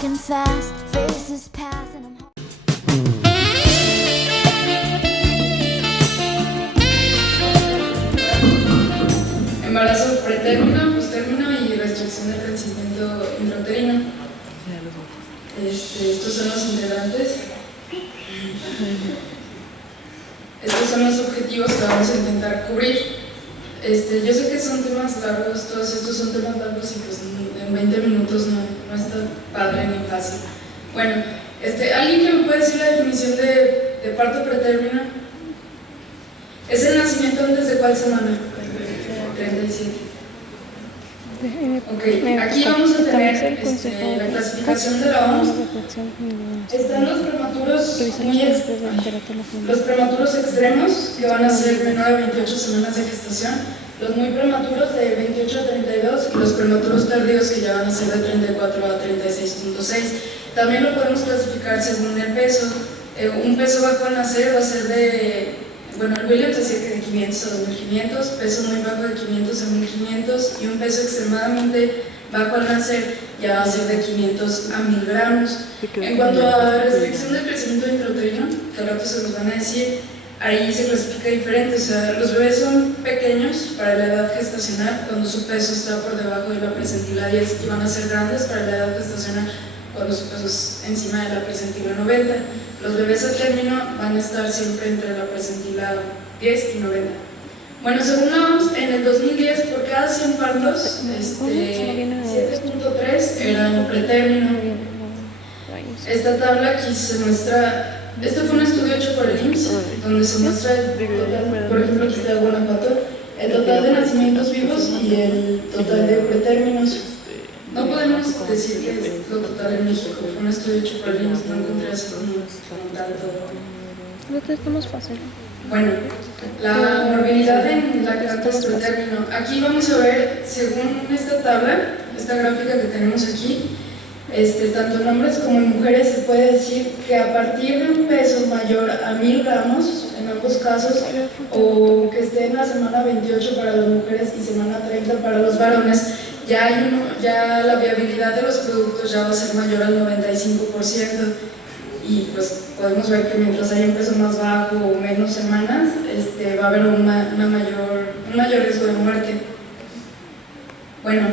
walking fast, faces pass and I'm embarazo pretérmino, postérmino y restricción del crecimiento intrauterino. Estos son los integrantes. Estos son los objetivos que vamos a intentar cubrir. Yo sé que son temas largos, todos estos son temas largos y pues en 20 minutos no está padre ni fácil. Bueno, ¿alguien que me puede decir la definición de parto pretérmino? ¿Es el nacimiento antes de cuál semana? 37. Ok, aquí vamos a tener la clasificación de la OMS. Están los prematuros extremos, que van a ser menor a 28 semanas de gestación, los muy prematuros de 28 a 32 y los prematuros tardíos que ya van a ser de 34 a 36.6. También lo podemos clasificar según el peso. Un peso bajo al nacer va a ser el Williams decía que de 500 a 2500, peso muy bajo de 500 a 1500 y un peso extremadamente bajo al nacer ya va a ser de 500 a 1000 gramos. En cuanto a restricción del crecimiento intrauterino, que al rato se nos van a decir, ahí se clasifica diferente, o sea, los bebés son pequeños para la edad gestacional cuando su peso está por debajo de la percentila 10 y van a ser grandes para la edad gestacional cuando su peso es encima de la percentila 90. Los bebés a término van a estar siempre entre la percentila 10 y 90. Bueno, según la OMS, en el 2010, por cada 100 partos, 7.3 eran pretérmino. Esta tabla aquí se muestra, este fue un estudio hecho por el IMSS, donde se muestra el total, por ejemplo, aquí está Guanajuato, el total de nacimientos vivos y el total de pretérminos. No podemos decir que es lo total en México, fue un estudio hecho por el IMSS, no encontré así como tanto. Esto es más fácil. Bueno, la morbilidad en lactantes pretérmino. Aquí vamos a ver, según esta tabla, esta gráfica que tenemos aquí, tanto en hombres como en mujeres se puede decir que a partir de un peso mayor a 1000 gramos, en ambos casos, o que esté en la semana 28 para las mujeres y semana 30 para los varones, ya la viabilidad de los productos ya va a ser mayor al 95%. Y pues podemos ver que mientras haya un peso más bajo o menos semanas, va a haber un mayor riesgo de muerte. Bueno,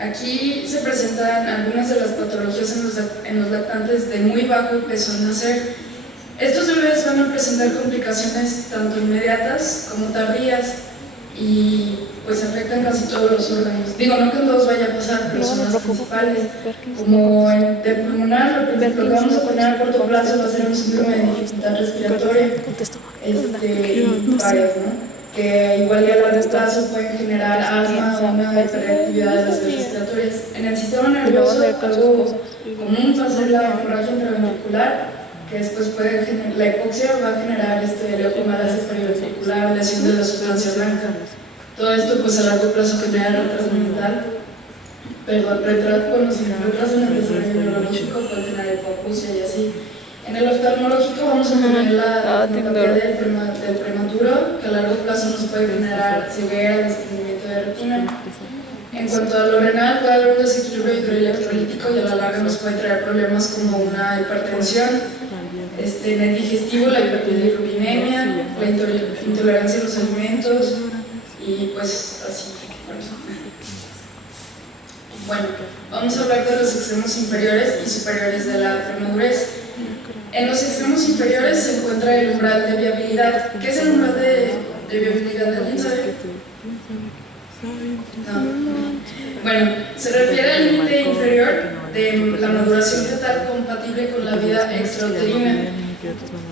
aquí se presentan algunas de las patologías en los lactantes de muy bajo peso al nacer. Estos bebés van a presentar complicaciones tanto inmediatas como tardías y pues afectan casi todos los órganos. Digo, no que en todos vaya a pasar, pero son las principales. Como el de pulmonar, lo que vamos a tener a corto plazo va a ser un síndrome de dificultad respiratoria, y varias, ¿no? Que igual y a largo plazo pueden generar asma o una hiperactividad de las vías respiratorias. En el sistema nervioso, algo común va a ser la hemorragia intraventricular, que después la hipoxia va a generar leucomalacia periventricular, lesión de la sustancia blanca. Todo esto pues a largo plazo genera retraso mental, retraso en el desarrollo neurológico, puede generar hipoacusia y así. En el oftalmológico vamos a tener la neuropatía del prematuro, que a largo plazo nos puede generar ceguera, desprendimiento de retina. En cuanto a lo renal, puede haber un desequilibrio hidroelectrolítico y a la larga nos puede traer problemas como una hipertensión. En el digestivo, la hiperbilirubinemia, la intolerancia a los alimentos y pues así. Bueno, vamos a hablar de los extremos inferiores y superiores de la premadurez. En los extremos inferiores se encuentra el umbral de viabilidad. ¿Qué es el umbral de viabilidad? ¿Alguien sabe? No. Bueno, se refiere al límite inferior de la maduración fetal compatible con la vida extrauterina.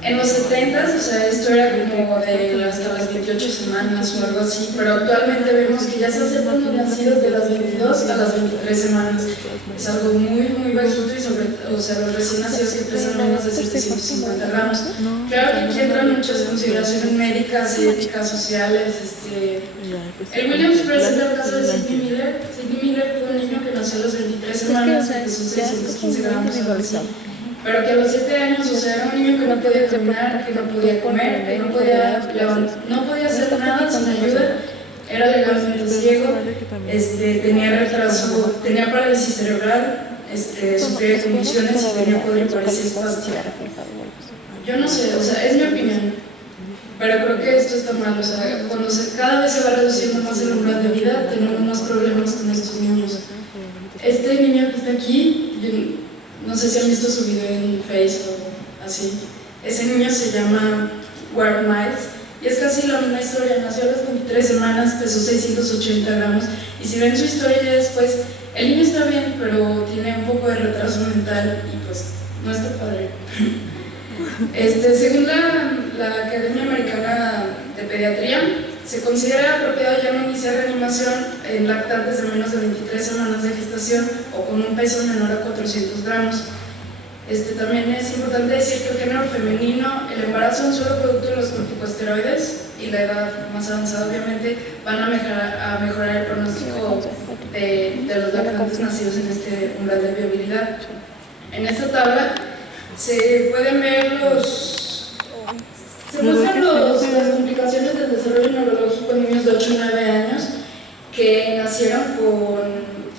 En los 70s, o sea, esto era como hasta las 28 semanas o algo así, pero actualmente vemos que ya se aceptan los nacidos de las 22 a las 23 semanas. Es algo muy, muy bajito y los recién nacidos que pesan menos de 750 gramos. Claro que aquí entran muchas consideraciones médicas, éticas, sociales. El Williams presenta el caso de Sidney Miller. Sidney Miller fue un niño que nació a las 23 semanas y pesó 615 gramos. Pero que a los 7 años, o sea, era un niño que no podía caminar, que no podía comer, que no podía hacer nada sin ayuda, era legalmente ciego, tenía retraso, tenía parálisis cerebral, sufría de convulsiones y tenía cuadriparesia espástica. Yo no sé, o sea, es mi opinión, pero creo que esto está mal, o sea, cuando cada vez se va reduciendo más el umbral de vida, tenemos más problemas con estos niños. Este niño que está aquí, no sé si han visto su video en Face o así, ese niño se llama Ward Miles y es casi la misma historia. Nació a las 23 semanas, pesó 680 gramos y si ven su historia ya después, el niño está bien, pero tiene un poco de retraso mental y pues no está padre. Según la Academia Americana de Pediatría, se considera apropiado ya no iniciar reanimación en lactantes de menos de 23 semanas de gestación o con un peso menor a 400 gramos. También es importante decir que el género femenino, el embarazo no solo producto de los corticosteroides y la edad más avanzada obviamente van a mejorar el pronóstico de los lactantes nacidos en este umbral de viabilidad. En esta tabla se pueden ver se muestran las complicaciones del desarrollo neurológico en niños de 8 y 9 años que nacieron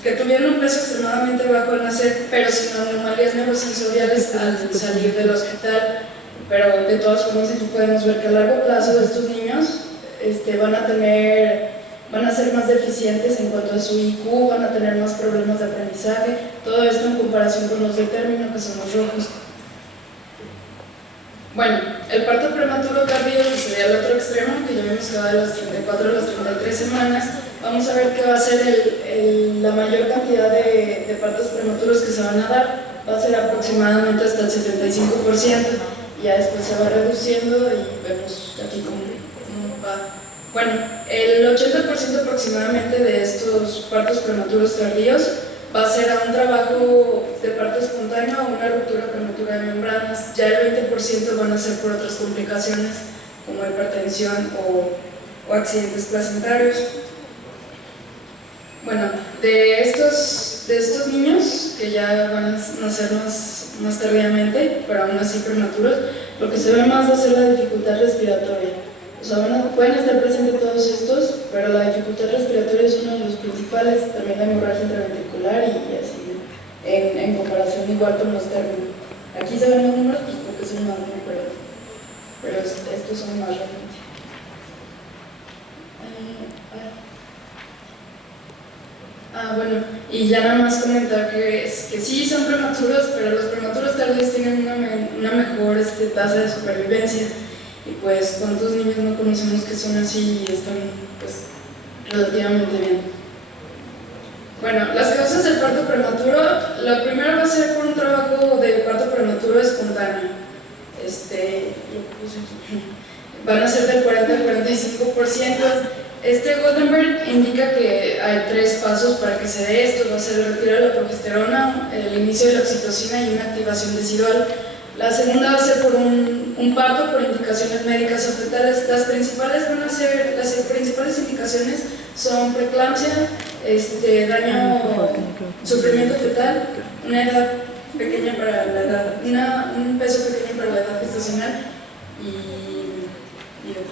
que tuvieron un peso extremadamente bajo al nacer, pero sin anomalías neurosensoriales al salir del hospital. Pero de todas formas aquí podemos ver que a largo plazo estos niños van a ser más deficientes en cuanto a su IQ, van a tener más problemas de aprendizaje, todo esto en comparación con los de término, que son los rojos. Bueno, el parto prematuro tardío, que sería el otro extremo, que ya vimos que va de las 34 a las 33 semanas, vamos a ver que va a ser la mayor cantidad de partos prematuros que se van a dar, va a ser aproximadamente hasta el 75%, ya después se va reduciendo y vemos aquí cómo va. Bueno, el 80% aproximadamente de estos partos prematuros tardíos va a ser a un trabajo de parto espontáneo o una ruptura prematura de membranas. Ya el 20% van a ser por otras complicaciones como hipertensión o accidentes placentarios. Bueno, de estos niños que ya van a nacer más tardíamente, pero aún así prematuros, lo que se ve más va a ser la dificultad respiratoria. O sea, pueden estar presentes todos estos, pero la dificultad respiratoria es uno de los principales, también la hemorragia intraventricular y así, en comparación igual con los términos. Aquí se ven los números pues porque son más, ¿no? pero estos son más realmente. Bueno, y ya nada más comentar que sí son prematuros, pero los prematuros tardíos tienen una mejor tasa de supervivencia. Y pues, ¿cuántos niños no conocemos que son así y están pues relativamente bien? Bueno, las causas del parto prematuro, la primera va a ser por un trabajo de parto prematuro espontáneo. Van a ser del 40 al 45%. Goldenberg indica que hay 3 pasos para que se dé esto: va a ser el retiro de la progesterona, el inicio de la oxitocina y una activación decidual. La segunda va a ser por un parto por indicaciones médicas o fetales. Las principales indicaciones son preeclampsia, sufrimiento fetal, una edad pequeña para la edad, un peso pequeño para la edad gestacional y otra.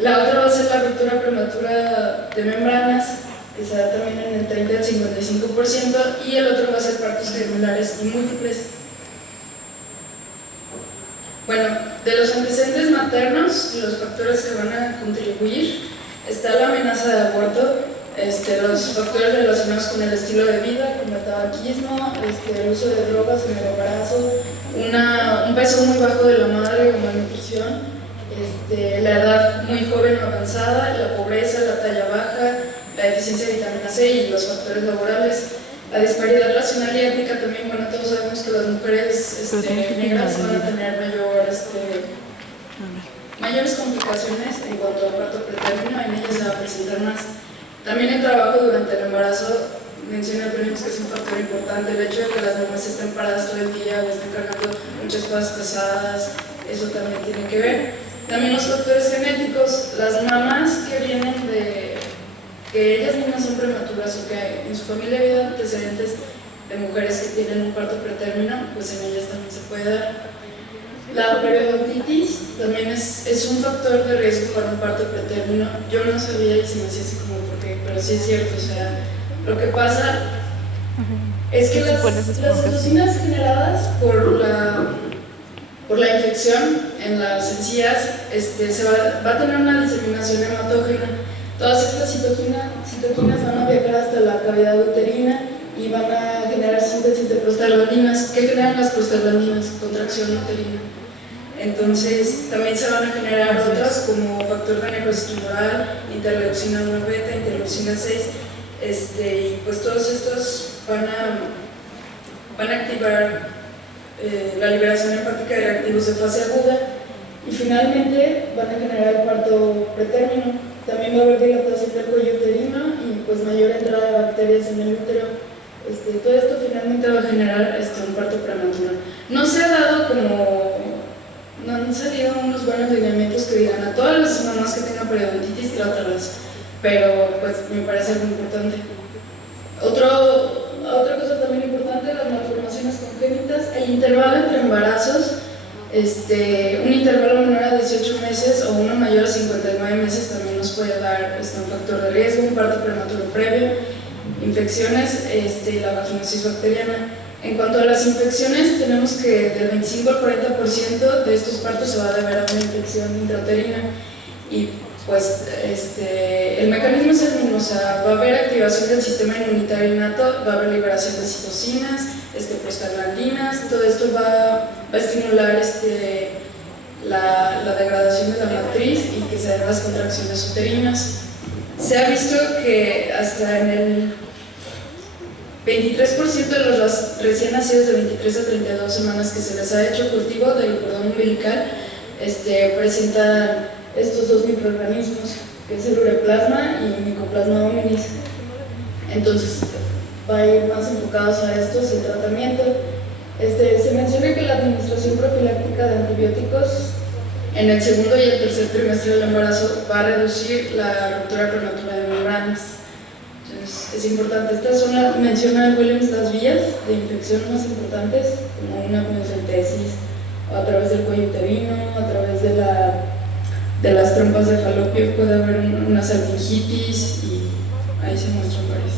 La otra va a ser la ruptura prematura de membranas, que se da también en el 30 al 55%, y el otro va a ser partos gemelares y múltiples. Bueno, de los antecedentes maternos y los factores que van a contribuir, está la amenaza de aborto, los factores relacionados con el estilo de vida, como el tabaquismo, el uso de drogas en el embarazo, un peso muy bajo de la madre o malnutrición, la edad muy joven o avanzada, la pobreza, la talla baja, la deficiencia de vitamina C y los factores laborales. La disparidad racial y étnica también, bueno, todos sabemos que las mujeres negras van a tener mayores complicaciones en cuanto al parto pretérmino, en ellas se va a presentar más. También el trabajo durante el embarazo, menciona el premio que es un factor importante, el hecho de que las mamás estén paradas todo el día o estén cargando muchas cosas pesadas, eso también tiene que ver. También los factores genéticos, las mamás que vienen que ellas mismas son prematuras o que en su familia ha habido antecedentes de mujeres que tienen un parto pretérmino, pues en ellas también se puede dar. La periodontitis también es un factor de riesgo para un parto pretérmino. Yo no sabía y se me hacía así como porque, pero sí es cierto, o sea, lo que pasa Es que Sí, las pues, esas broncas. citocinas generadas por la infección en las encías va a tener una diseminación hematógena. Todas estas citoquinas van a viajar hasta la cavidad uterina y van a generar síntesis de prostaglandinas. ¿Qué generan las prostaglandinas? Contracción uterina. Entonces, también se van a generar otras como factor de necrosis tumoral, interleucina 1 beta, interleucina 6, y pues todos estos van a activar la liberación hepática de reactivos de fase aguda y finalmente van a generar el parto pretérmino. También va a haber dilatación del cuello uterino y pues mayor entrada de bacterias en el útero. Todo esto finalmente va a generar un parto prematuro. No se ha dado no han salido unos buenos lineamientos que digan a todas las mamás que tengan periodontitis trátalas, pero pues me parece algo importante. Otra cosa también importante, las malformaciones congénitas, el intervalo entre embarazos, un intervalo menor a 18 meses o uno mayor a 59 meses también nos puede dar un factor de riesgo, un parto prematuro previo, infecciones y la vaginosis bacteriana. En cuanto a las infecciones, tenemos que del 25 al 40% de estos partos se va a deber a una infección intrauterina y pues el mecanismo es el mismo, o sea, va a haber activación del sistema inmunitario innato, va a haber liberación de citocinas, prostaglandinas, todo esto va a estimular la degradación de la matriz y que se den las contracciones uterinas. Se ha visto que hasta en el 23% de los recién nacidos de 23 a 32 semanas que se les ha hecho cultivo del cordón umbilical presentan estos dos microorganismos, que es el ureplasma y Mycoplasma hominis. Entonces, va a ir más enfocados a estos el tratamiento. Se menciona que la administración profiláctica de antibióticos en el segundo y el tercer trimestre del embarazo va a reducir la ruptura prematura de membranas. Entonces, es importante. Estas son menciona Williams las vías de infección más importantes, como una pneumocentesis, a través del cuello uterino, a través de las trompas de falopio puede haber una salpingitis y ahí se muestran varias.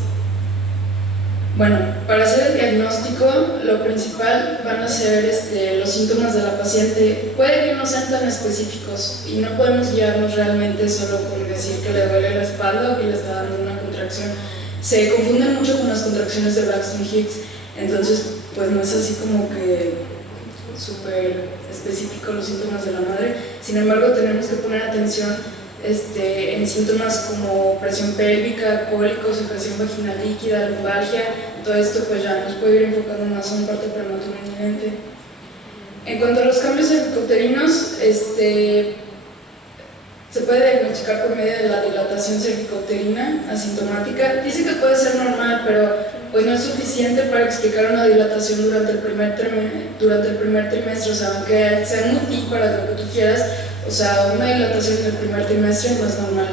Bueno, para hacer el diagnóstico, lo principal van a ser los síntomas de la paciente. Puede que no sean tan específicos y no podemos guiarnos realmente solo con decir que le duele la espalda o que le está dando una contracción. Se confunden mucho con las contracciones de Braxton Hicks, entonces pues no es así como que súper específico los síntomas de la madre. Sin embargo, tenemos que poner atención en síntomas como presión pélvica, cólicos, secreción vaginal líquida, lumbalgia. Todo esto pues ya nos puede ir enfocando más a un parto prematuro inminente. En cuanto a los cambios cervicouterinos, se puede diagnosticar por medio de la dilatación cervicouterina asintomática. Dice que puede ser normal, pero pues no es suficiente para explicar una dilatación durante el primer trimestre, o sea, aunque sea un TIC para lo que tú quieras, o sea, una dilatación en el primer trimestre no es normal.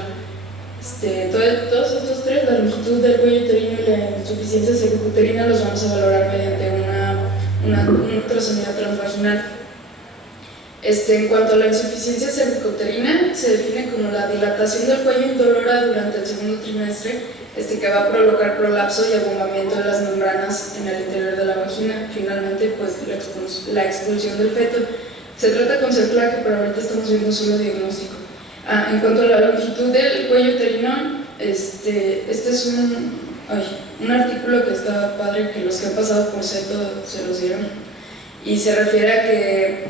Todos estos tres, la longitud del cuello uterino y la insuficiencia cervicouterina, los vamos a valorar mediante un ultrasonido transvaginal. En cuanto a la insuficiencia cervicouterina, se define como la dilatación del cuello indolora durante el segundo trimestre, que va a provocar prolapso y abombamiento de las membranas en el interior de la vagina. Finalmente, pues la expulsión del feto. Se trata con cerclaje, pero ahorita estamos viendo solo diagnóstico. En cuanto a la longitud del cuello uterino, este es un artículo que está padre, que los que han pasado por CETO se los dieron, y se refiere a que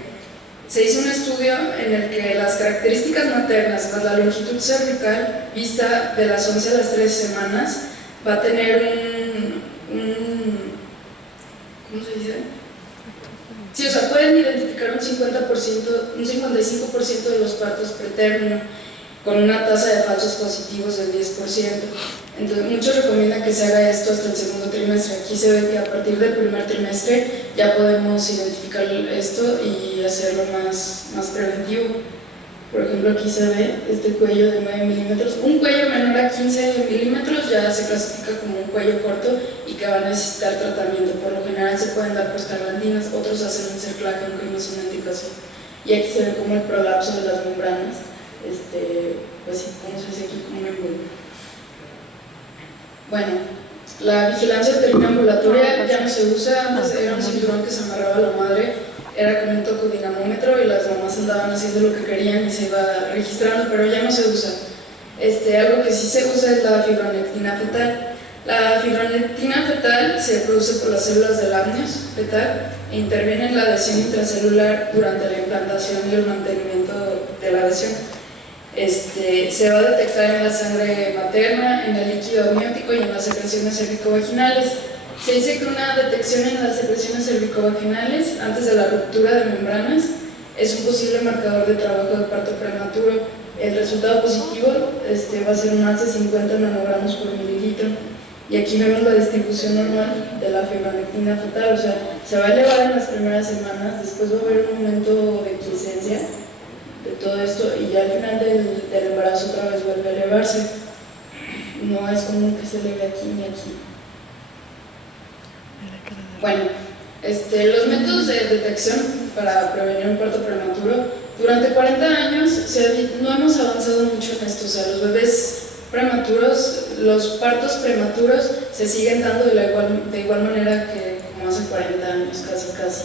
se hizo un estudio en el que las características maternas más la longitud cervical vista de las 11 a las 13 semanas va a tener ¿cómo se dice? Sí, o sea, pueden identificar un 55% de los partos pretérmino con una tasa de falsos positivos del 10%. Entonces, muchos recomiendan que se haga esto hasta el segundo trimestre. Aquí se ve que a partir del primer trimestre ya podemos identificar esto y hacerlo más preventivo. Por ejemplo, aquí se ve este cuello de 9 milímetros. Un cuello menor a 15 milímetros ya se clasifica como un cuello corto y que va a necesitar tratamiento. Por lo general se pueden dar prostaglandinas, otros hacen un cerclaje, aunque no es una indicación. Y aquí se ve como el prolapso de las membranas, pues sí, como se dice aquí, como un embudo. Bueno, La vigilancia uterina ambulatoria ya no se usa, antes era un cinturón que se amarraba a la madre, era como un tocodinamómetro y las mamás andaban haciendo lo que querían y se iba registrando, pero ya no se usa. Algo que sí se usa es la fibronectina fetal. La fibronectina fetal se produce por las células del amnios fetal e interviene en la adhesión intracelular durante la implantación y el mantenimiento de la adhesión. Se va a detectar en la sangre materna, en el líquido amniótico y en las secreciones cervicovaginales. Se dice que una detección en las secreciones cervicovaginales antes de la ruptura de membranas es un posible marcador de trabajo de parto prematuro. El resultado positivo va a ser más de 50 nanogramos por mililitro. Y aquí vemos la distribución normal de la fibronectina fetal, o sea, se va a elevar en las primeras semanas, después va a haber un momento de quiescencia de todo esto y ya al final del embarazo otra vez vuelve a elevarse. No es común que se eleve aquí ni aquí. Bueno, los métodos de detección para prevenir un parto prematuro, durante 40 años no hemos avanzado mucho en esto, o sea, los bebés prematuros, los partos prematuros se siguen dando de igual manera que como hace 40 años, casi.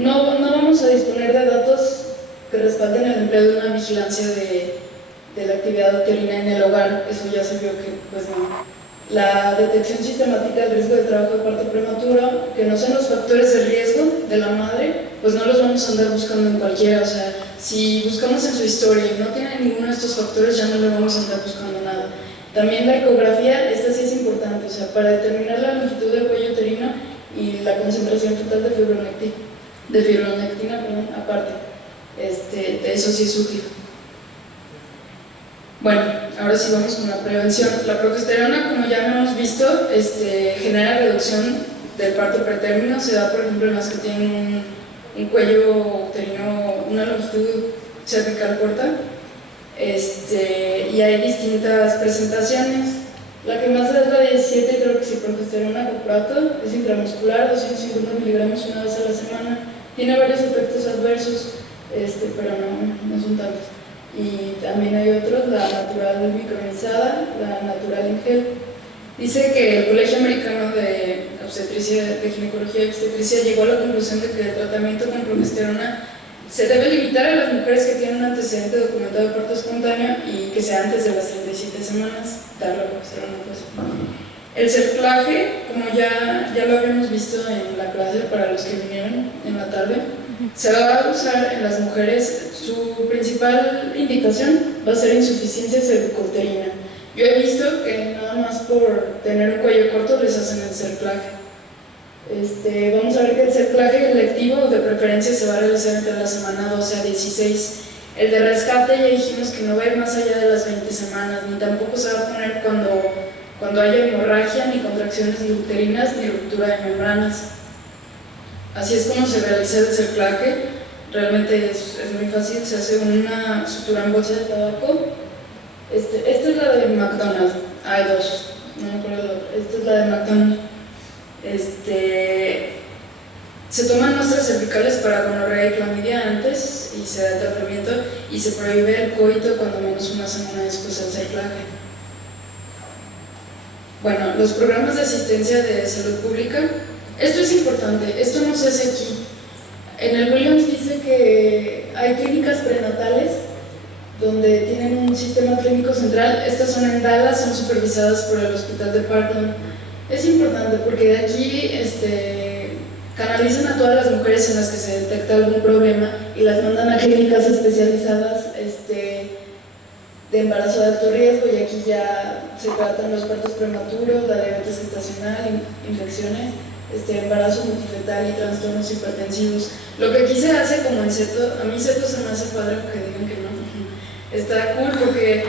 No vamos a disponer de datos que respalden el empleo de una vigilancia de la actividad uterina en el hogar, eso ya se vio que pues no. La detección sistemática del riesgo de trabajo de parto prematuro, que no sean los factores de riesgo de la madre, pues no los vamos a andar buscando en cualquiera, o sea, si buscamos en su historia y no tiene ninguno de estos factores, ya no le vamos a andar buscando nada. También la ecografía, esta sí es importante, o sea, para determinar la longitud del cuello uterino y la concentración total de fibronectina, aparte, eso sí es útil. Bueno, ahora sí vamos con la prevención. La progesterona, como ya hemos visto, genera reducción del parto pretérmino, se da por ejemplo en las que tienen un cuello uterino, una longitud cervical corta, y hay distintas presentaciones. La que más se da es la 17 hidroxiprogesterona coprato, es intramuscular, 250 miligramos una vez a la semana, tiene varios efectos adversos, pero no son tantos. Y también hay otros, la natural micronizada, la natural en gel. Dice que el Colegio Americano de Ginecología y Obstetricia llegó a la conclusión de que el tratamiento con progesterona se debe limitar a las mujeres que tienen un antecedente documentado de parto espontáneo y que sea antes de las 37 semanas dar la progesterona. Pues. El cerclaje, como ya lo habíamos visto en la clase para los que vinieron en la tarde, se va a usar en las mujeres. Su principal indicación va a ser insuficiencia cervicouterina. Yo he visto que nada más por tener un cuello corto les hacen el cerclaje. Vamos a ver que el cerclaje electivo de preferencia se va a realizar entre la semana 12 a 16. El de rescate ya dijimos que no va a ir más allá de las 20 semanas, ni tampoco se va a poner cuando haya hemorragia, ni contracciones uterinas, ni ruptura de membranas. Así es como se realiza el cerclaje. Realmente es muy fácil, se hace una sutura en bolsa de tabaco. Esta es la de McDonald's, hay dos, no me acuerdo la otra. Esta es la de McDonald's. Se toman muestras cervicales para gonorrea y clamidia antes y se da el tratamiento y se prohíbe el coito cuando menos una semana después del cerclaje. Bueno, los programas de asistencia de salud pública, esto es importante, esto no se hace aquí. En el Williams dice que hay clínicas prenatales donde tienen un sistema clínico central. Estas son en Dallas, son supervisadas por el Hospital de Parkland. Es importante porque de aquí canalizan a todas las mujeres en las que se detecta algún problema y las mandan a clínicas especializadas de embarazo de alto riesgo, y aquí ya se tratan los partos prematuros, la diabetes gestacional, infecciones, embarazo multifetal y trastornos hipertensivos. Lo que aquí se hace como en CETO, a mí CETO se me hace padre porque digan que no, está cool porque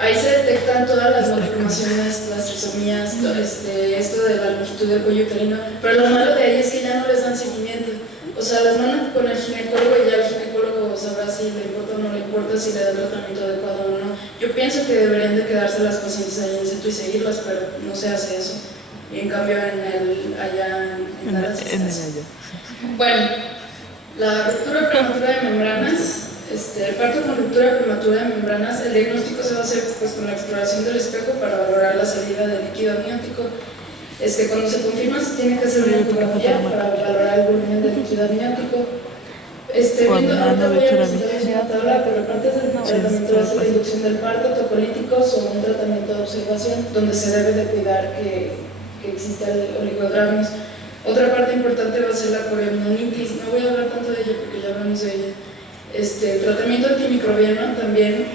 ahí se detectan todas las malformaciones, las trisomías, esto de la longitud del cuello uterino, pero lo malo de ahí es que ya no les dan seguimiento, o sea, las mandan con el ginecólogo y ya el ginecólogo sabrá si le importa o no le importa, si le da el tratamiento adecuado o no. Yo pienso que deberían de quedarse las pacientes ahí en CETO y seguirlas, pero no se hace eso. Y en cambio allá en Dallas. Bueno, la ruptura prematura de membranas El parto con ruptura prematura de membranas, el diagnóstico se va a hacer pues, con la exploración del espejo para valorar la salida del líquido amniótico. Cuando se confirma, se tiene que hacer una ecografía para valorar el volumen del líquido amniótico. Viendo, ahorita voy a presentarles una tabla, pero aparte del tratamiento va a ser la inducción del parto, tocolíticos o un tratamiento de observación, donde se debe de cuidar que exista el oligodramios. Otra parte importante va a ser la coriamnionitis. No voy a hablar tanto de ella porque ya hablamos de ella. El tratamiento antimicrobiano también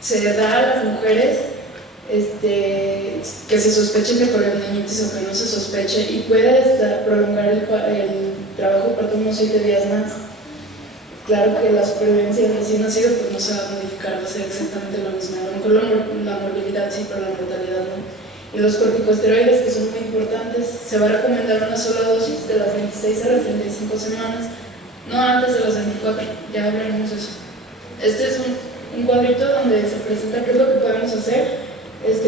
se da a las mujeres que se sospechen de coriamnionitis o que no se sospeche y puede prolongar el trabajo de parto unos 7 días más. Claro que la supervivencia del recién nacido pues no se va a modificar, va a ser exactamente lo mismo. A lo mejor la morbilidad sí, pero la mortalidad no. Y los corticosteroides, que son muy importantes, se va a recomendar una sola dosis de las 26 a las 35 semanas, no antes de las 24, ya hablaremos de eso. Este es un cuadrito donde se presenta qué es lo que podemos hacer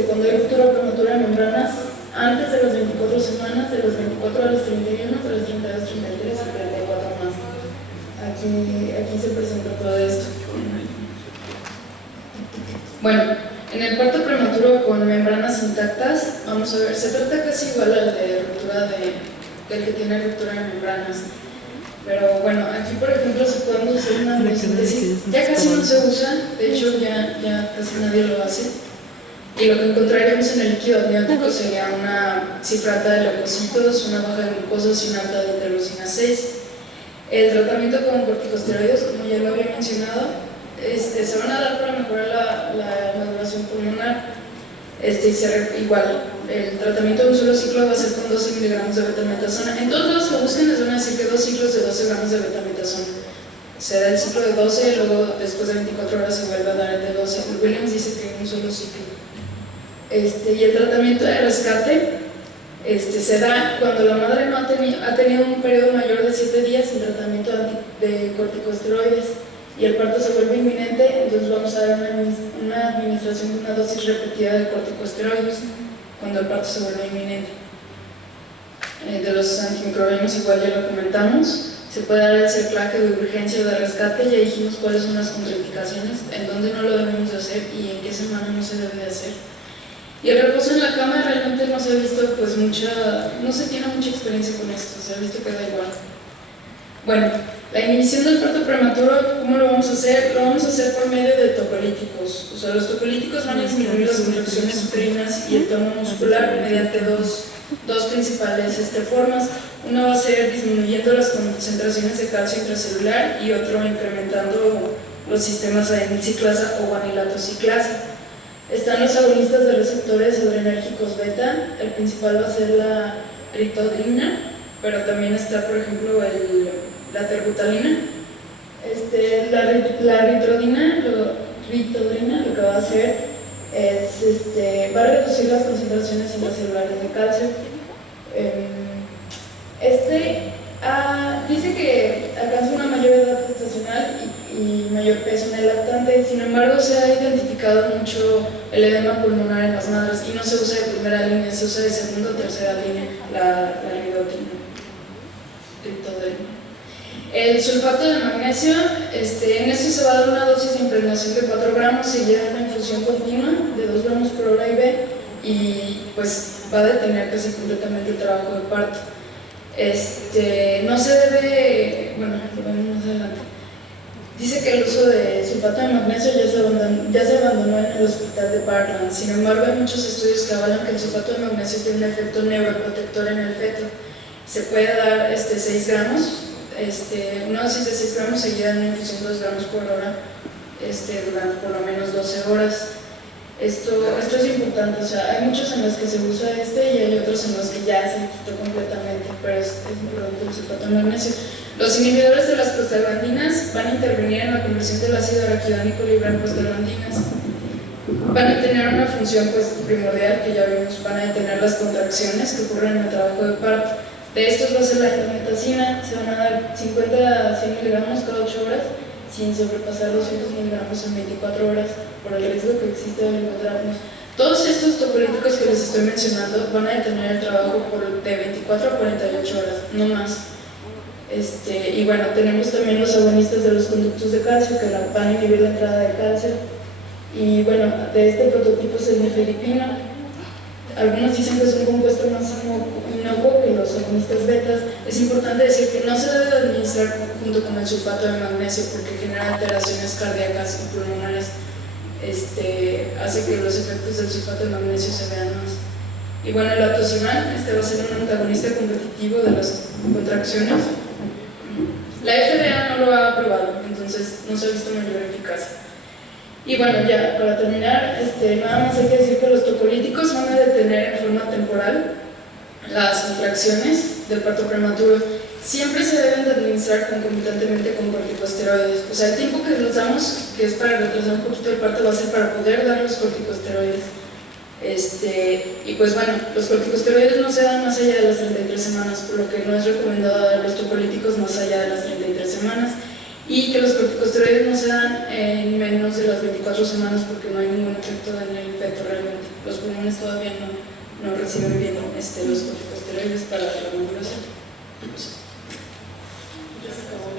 cuando hay ruptura prematura de membranas, antes de las 24 semanas, de las 24 a las 31, de las 32, 33 y 34 más. Aquí se presenta todo esto. Bueno, en el parto prematuro con membranas intactas, vamos a ver, se trata casi igual al de ruptura del que tiene ruptura de membranas. Pero bueno, aquí por ejemplo si podemos hacer una amniosíntesis, ya casi no se usa, de hecho ya casi nadie lo hace. Y lo que encontraríamos en el líquido amniótico sería una cifra alta de leucocitos, una baja de glucosa y una alta de interleucina 6. El tratamiento con corticosteroides, como ya lo había mencionado, se van a dar para mejorar la maduración pulmonar. Igual, el tratamiento de un solo ciclo va a ser con 12 miligramos de betametasona. En todos los que busquen les van a decir que 2 ciclos de 12 gramos de betametasona. Se da el ciclo de 12 y luego después de 24 horas se vuelve a dar el de 12. Williams dice que un solo ciclo. Y el tratamiento de rescate se da cuando la madre no ha tenido un periodo mayor de 7 días sin tratamiento de corticosteroides y el parto se vuelve inminente, entonces vamos a dar una administración de una dosis repetida de corticosteroides cuando el parto se vuelve inminente. De los antimicrobianos igual ya lo comentamos, se puede dar el cerclaje de urgencia o de rescate, ya dijimos cuáles son las contraindicaciones, en dónde no lo debemos de hacer y en qué semana no se debe de hacer. Y el reposo en la cama realmente no se ha visto pues no se tiene mucha experiencia con esto, se ha visto que da igual. Bueno, la inhibición del parto prematuro, ¿cómo lo vamos a hacer? Lo vamos a hacer por medio de tocolíticos. O sea, los tocolíticos van a disminuir las contracciones uterinas y el tono muscular mediante dos principales formas. Una va a ser disminuyendo las concentraciones de calcio intracelular y otro incrementando los sistemas AN ciclasa o guanilato ciclasa. Están los agonistas de receptores adrenérgicos beta, el principal va a ser la ritodrina, pero también está, por ejemplo, la terbutalina. La ritodrina lo que va a hacer es va a reducir las concentraciones intracelulares de calcio. Dice que alcanza una mayor edad gestacional y mayor peso en el lactante, sin embargo se ha identificado mucho el edema pulmonar en las madres y no se usa de primera línea, se usa de segunda o tercera línea, la ritodrina. El sulfato de magnesio, en esto se va a dar una dosis de impregnación de 4 gramos seguida de una infusión continua de 2 gramos por hora IV y pues va a detener casi completamente el trabajo de parto. No se debe, bueno, lo vemos más adelante. Dice que el uso de sulfato de magnesio ya se abandonó en el hospital de Parkland. Sin embargo, hay muchos estudios que avalan que el sulfato de magnesio tiene un efecto neuroprotector en el feto. Se puede dar 6 gramos, una dosis de 6 gramos seguida de una infusión de 2 gramos por hora durante por lo menos 12 horas. Esto es importante, o sea, hay muchos en los que se usa y hay otros en los que ya se quitó completamente, pero es importante el sulfato de magnesio. Los inhibidores de las prostaglandinas van a intervenir en la conversión del ácido araquidónico libre en prostaglandinas. Van a tener una función primordial que ya vimos, van a detener las contracciones que ocurren en el trabajo de parto. De estos va a ser la indometacina, se van a dar 50 a 100 miligramos cada 8 horas, sin sobrepasar 200 miligramos en 24 horas por el riesgo que existe de oligodramios. Todos estos tocolíticos que les estoy mencionando van a detener el trabajo de 24 a 48 horas, no más. Y bueno, tenemos también los agonistas de los conductos de calcio que van a inhibir la entrada de calcio. Y bueno, de este prototipo es el nifedipino. Algunos dicen que es un compuesto más inocuo que los agonistas betas. Es importante decir que no se debe administrar junto con el sulfato de magnesio porque genera alteraciones cardíacas y pulmonares. Hace que los efectos del sulfato de magnesio se vean más. Y bueno, el atosimal va a ser un antagonista competitivo de las contracciones. La FDA no lo ha aprobado, entonces no se ha visto mayor eficacia. Y bueno, ya para terminar, nada más hay que decir que los tocolíticos van a detener en forma temporal las contracciones del parto prematuro. Siempre se deben de administrar concomitantemente con corticosteroides. O sea, el tiempo que los damos, que es para retrasar un poquito el parto, va a ser para poder dar los corticosteroides. Y pues bueno, los corticosteroides no se dan más allá de las 33 semanas, por lo que no es recomendado dar los tocolíticos más allá de las 33 semanas. Y que los corticosteroides no se dan en menos de las 24 semanas porque no hay ningún efecto en el feto realmente. Los pulmones todavía no reciben bien los corticosteroides para la maduración. Ya se acabó.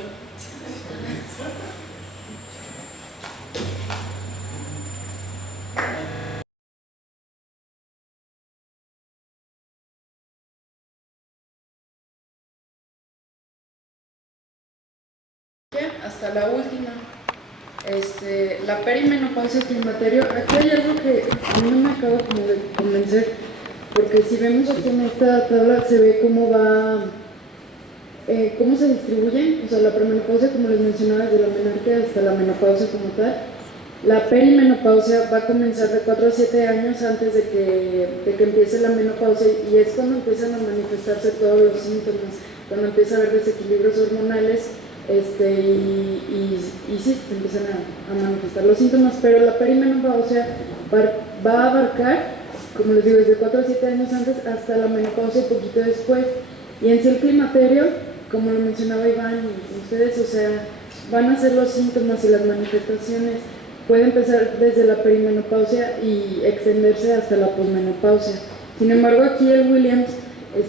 Hasta la última, la perimenopausia climaterio. Aquí hay algo que a mí no me acaba como de convencer, porque si vemos aquí en esta tabla se ve cómo va, cómo se distribuyen, o sea, la premenopausia, como les mencionaba, desde la menarquia hasta la menopausia como tal. La perimenopausia va a comenzar de 4 a 7 años antes de que empiece la menopausia, y es cuando empiezan a manifestarse todos los síntomas, cuando empieza a haber desequilibrios hormonales. Y sí, empiezan a manifestar los síntomas, pero la perimenopausia va a abarcar, como les digo, desde 4 a 7 años antes hasta la menopausia y poquito después. Y en sí el climaterio, como lo mencionaba Iván y ustedes, o sea, van a ser los síntomas y las manifestaciones. Puede empezar desde la perimenopausia y extenderse hasta la posmenopausia. Sin embargo, aquí el Williams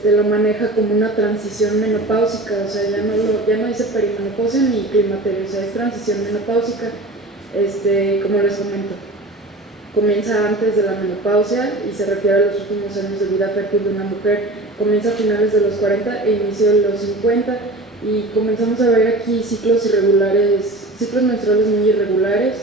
lo maneja como una transición menopáusica, o sea, ya no dice perimenopausia ni climaterio, o sea, es transición menopáusica. Como les comento, comienza antes de la menopausia y se refiere a los últimos años de vida fértil de una mujer. Comienza a finales de los 40 e inicio de los 50, y comenzamos a ver aquí ciclos irregulares, ciclos menstruales muy irregulares.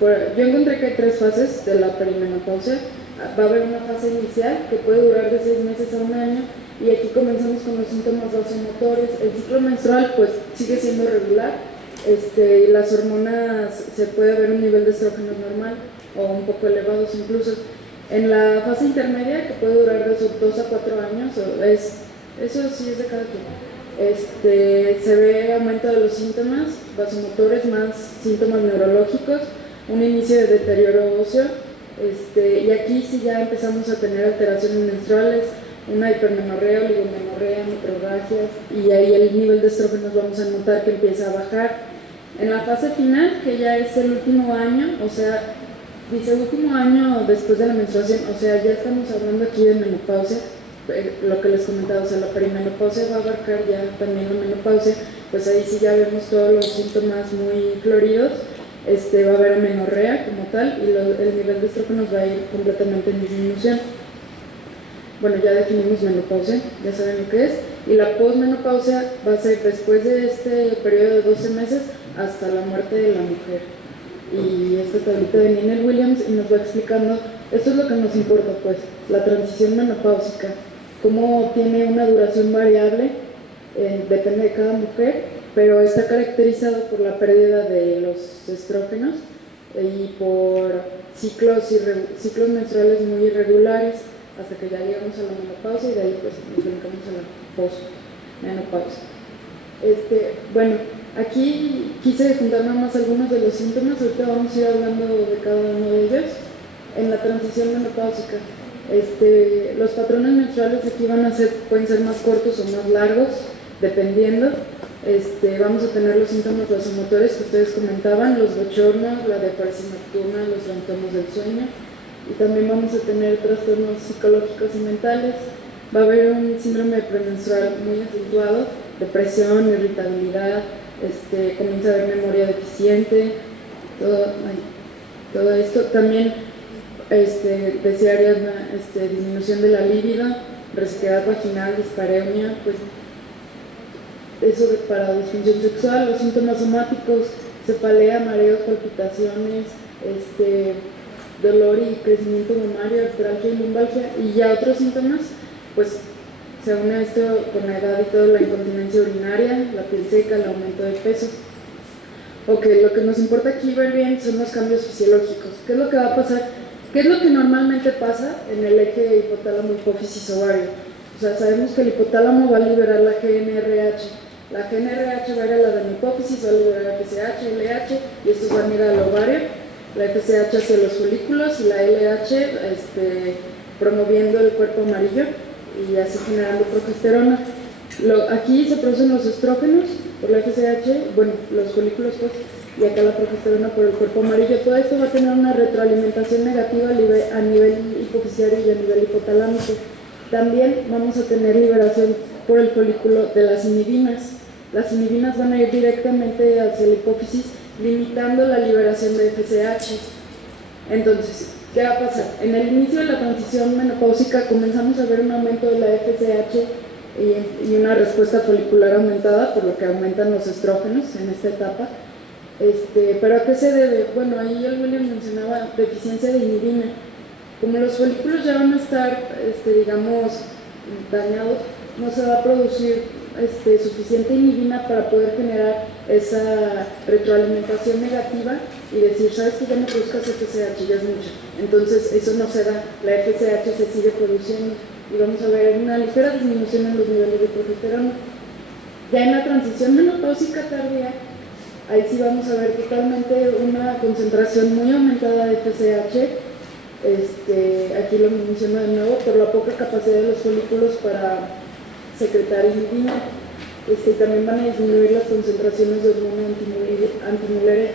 Yo encontré que hay 3 fases de la perimenopausia. Va a haber una fase inicial que puede durar de 6 meses a 1 año, y aquí comenzamos con los síntomas vasomotores. El ciclo menstrual pues sigue siendo regular, las hormonas, se puede ver un nivel de estrógeno normal o un poco elevados incluso. En la fase intermedia, que puede durar de 2 a 4 años, eso sí es de cada quien, se ve aumento de los síntomas vasomotores más síntomas neurológicos, un inicio de deterioro óseo. Y aquí sí ya empezamos a tener alteraciones menstruales, una hipermenorrea, oligomenorrea, metrorragias, y ahí el nivel de estrógenos vamos a notar que empieza a bajar. En la fase final, que ya es el último año, o sea, dice último año después de la menstruación, o sea, ya estamos hablando aquí de menopausia, lo que les comentaba, o sea, la perimenopausia va a abarcar ya también la menopausia, pues ahí sí ya vemos todos los síntomas muy floridos. Va a haber amenorrea como tal, y el nivel de estrógenos va a ir completamente en disminución. Bueno, ya definimos menopausia, ya saben lo que es, y la posmenopausia va a ser después de este periodo de 12 meses hasta la muerte de la mujer. Y esta tablita de Ninel Williams y nos va explicando, esto es lo que nos importa, pues, la transición menopáusica, cómo tiene una duración variable, depende de cada mujer, pero está caracterizado por la pérdida de los estrógenos y por ciclos menstruales muy irregulares, hasta que ya llegamos a la menopausia, y de ahí pues nos brincamos a la posmenopausia. Bueno, aquí quise juntar nada más algunos de los síntomas, ahorita vamos a ir hablando de cada uno de ellos. En la transición menopáusica, los patrones menstruales aquí pueden ser más cortos o más largos, dependiendo. Vamos a tener los síntomas vasomotores que ustedes comentaban, los bochornos, la diaparesi nocturna, los trastornos del sueño, y también vamos a tener trastornos psicológicos y mentales. Va a haber un síndrome premenstrual muy acentuado, depresión, irritabilidad, comienza a haber memoria deficiente, todo esto. También desearía disminución de la libido, resequedad vaginal, dispareunia, pues eso para disfunción sexual. Los síntomas somáticos: cefalea, mareos, palpitaciones, dolor y crecimiento mamario, artralgia y lumbalgia. Y ya otros síntomas, pues se une esto con la edad y todo: la incontinencia urinaria, la piel seca, el aumento de peso. Ok, lo que nos importa aquí ver bien son los cambios fisiológicos. ¿Qué es lo que va a pasar? ¿Qué es lo que normalmente pasa en el eje hipotálamo, hipófisis, ovario? O sea, sabemos que el hipotálamo va a liberar la GNRH. La GNRH va a ir a la de la hipófisis, va a liberar FSH, LH, y estos van a ir al ovario. La FSH hacia los folículos y la LH promoviendo el cuerpo amarillo y así generando progesterona. Aquí se producen los estrógenos por la FSH, bueno, los folículos pues, y acá la progesterona por el cuerpo amarillo. Todo esto va a tener una retroalimentación negativa a nivel hipofisiario y a nivel hipotalámico. También vamos a tener liberación por el folículo de las inhibinas. Las inhibinas van a ir directamente hacia la hipófisis, limitando la liberación de FSH. Entonces, ¿qué va a pasar? En el inicio de la transición menopáusica comenzamos a ver un aumento de la FSH y una respuesta folicular aumentada, por lo que aumentan los estrógenos en esta etapa. ¿Pero a qué se debe? Bueno, ahí el William mencionaba deficiencia de inhibina. Como los folículos ya van a estar, digamos, dañados, no se va a producir suficiente inhibina para poder generar esa retroalimentación negativa y decir, sabes que ya no produzcas FSH, ya es mucho. Entonces eso no se da, la FSH se sigue produciendo y vamos a ver una ligera disminución en los niveles de progesterona. Ya en la transición menopáusica tardía, ahí sí vamos a ver totalmente una concentración muy aumentada de FSH. Aquí lo menciono de nuevo, por la poca capacidad de los folículos para secretar inhibina. También van a disminuir las concentraciones de hormona antimulleriana.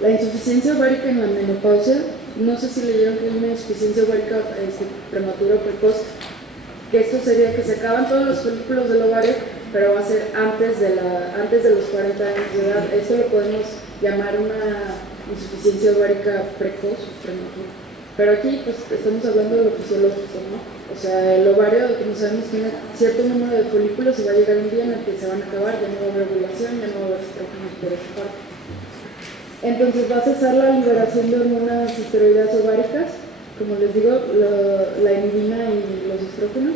La insuficiencia ovárica en la menopausia, no sé si leyeron que hay una insuficiencia ovárica prematura o precoz, que esto sería que se acaban todos los folículos del ovario, pero va a ser antes de los 40 años de edad. Esto lo podemos llamar una insuficiencia ovárica precoz o prematura. Pero aquí pues estamos hablando de lo fisiológico, ¿no? O sea, el ovario, como sabemos, tiene cierto número de folículos y va a llegar un día en el que se van a acabar, ya no va a haber ovulación, ya no va a haber estrógenos por esa parte. Entonces va a cesar la liberación de hormonas esteroideas ováricas, como les digo, la inhibina y los estrógenos,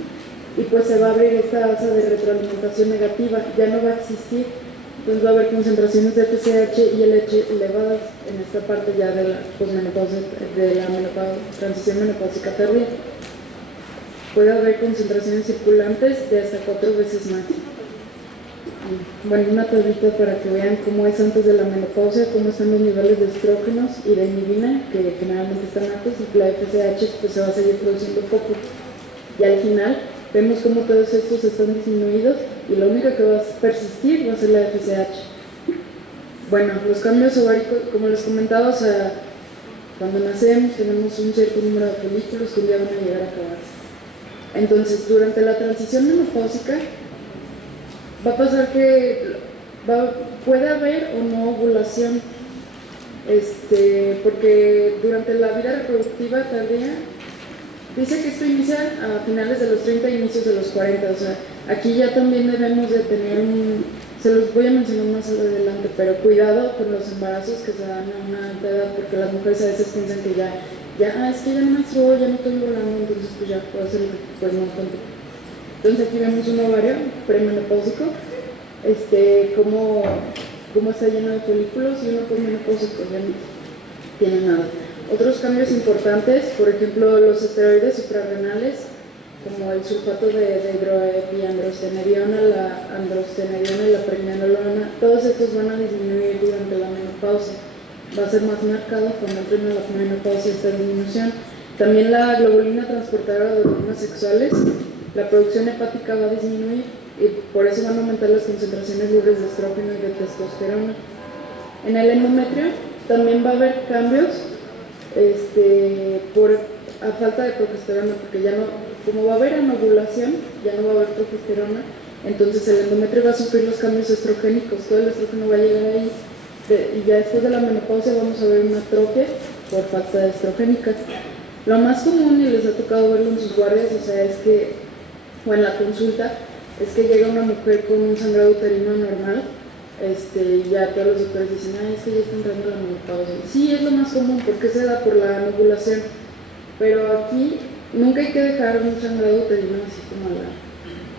y pues se va a abrir esta asa de retroalimentación negativa, ya no va a existir. Entonces va a haber concentraciones de FSH y LH elevadas en esta parte ya de la posmenopausia, de la transición menopáusica tardía. Puede haber concentraciones circulantes de hasta 4 veces más. Bueno, una tablita para que vean cómo es antes de la menopausia, cómo están los niveles de estrógenos y de inhibina, que generalmente están altos, y la FSH pues se va a seguir produciendo poco. Y al final vemos cómo todos estos están disminuidos y lo único que va a persistir va a ser la FSH. Bueno, los cambios ováricos, como les comentaba, o sea, cuando nacemos tenemos un cierto número de folículos que un día van a llegar a acabarse. Entonces, durante la transición menopáusica va a pasar que puede haber o no ovulación, porque durante la vida reproductiva tardía, dice que esto inicia a finales de los 30 e inicios de los 40, o sea, aquí ya también debemos de tener se los voy a mencionar más adelante, pero cuidado con los embarazos que se dan a una alta edad, porque las mujeres a veces piensan que es que ya no menstruo, ya no estoy volando, entonces pues ya puedo hacer, pues no tanto. Entonces aquí vemos un ovario premenopáusico, cómo está lleno de folículos, y uno posmenopáusico ya no tiene nada. Otros cambios importantes, por ejemplo, los esteroides suprarrenales, como el sulfato de hidroepiandrostenediona, la androstenediona y la pregnenolona, todos estos van a disminuir durante la menopausia. Va a ser más marcado cuando entren en la menopausia esta disminución. También la globulina transportadora de hormonas sexuales, la producción hepática va a disminuir y por eso van a aumentar las concentraciones libres de estrógeno y de testosterona. En el endometrio también va a haber cambios a falta de progesterona, porque ya no como va a haber anovulación, ya no va a haber progesterona, entonces el endometrio va a sufrir los cambios estrogénicos, todo el estrógeno va a llegar ahí, y ya después de la menopausia vamos a ver una atrofia por falta de estrogénica. Lo más común, y les ha tocado verlo en sus guardias, o sea, es que, o en la consulta, es que llega una mujer con un sangrado uterino normal, y ya todos los doctores dicen, ay, es que ya está entrando la menopausia. Sí, es lo más común, porque se da por la anovulación, pero aquí nunca hay que dejar un sangrado uterino así como a la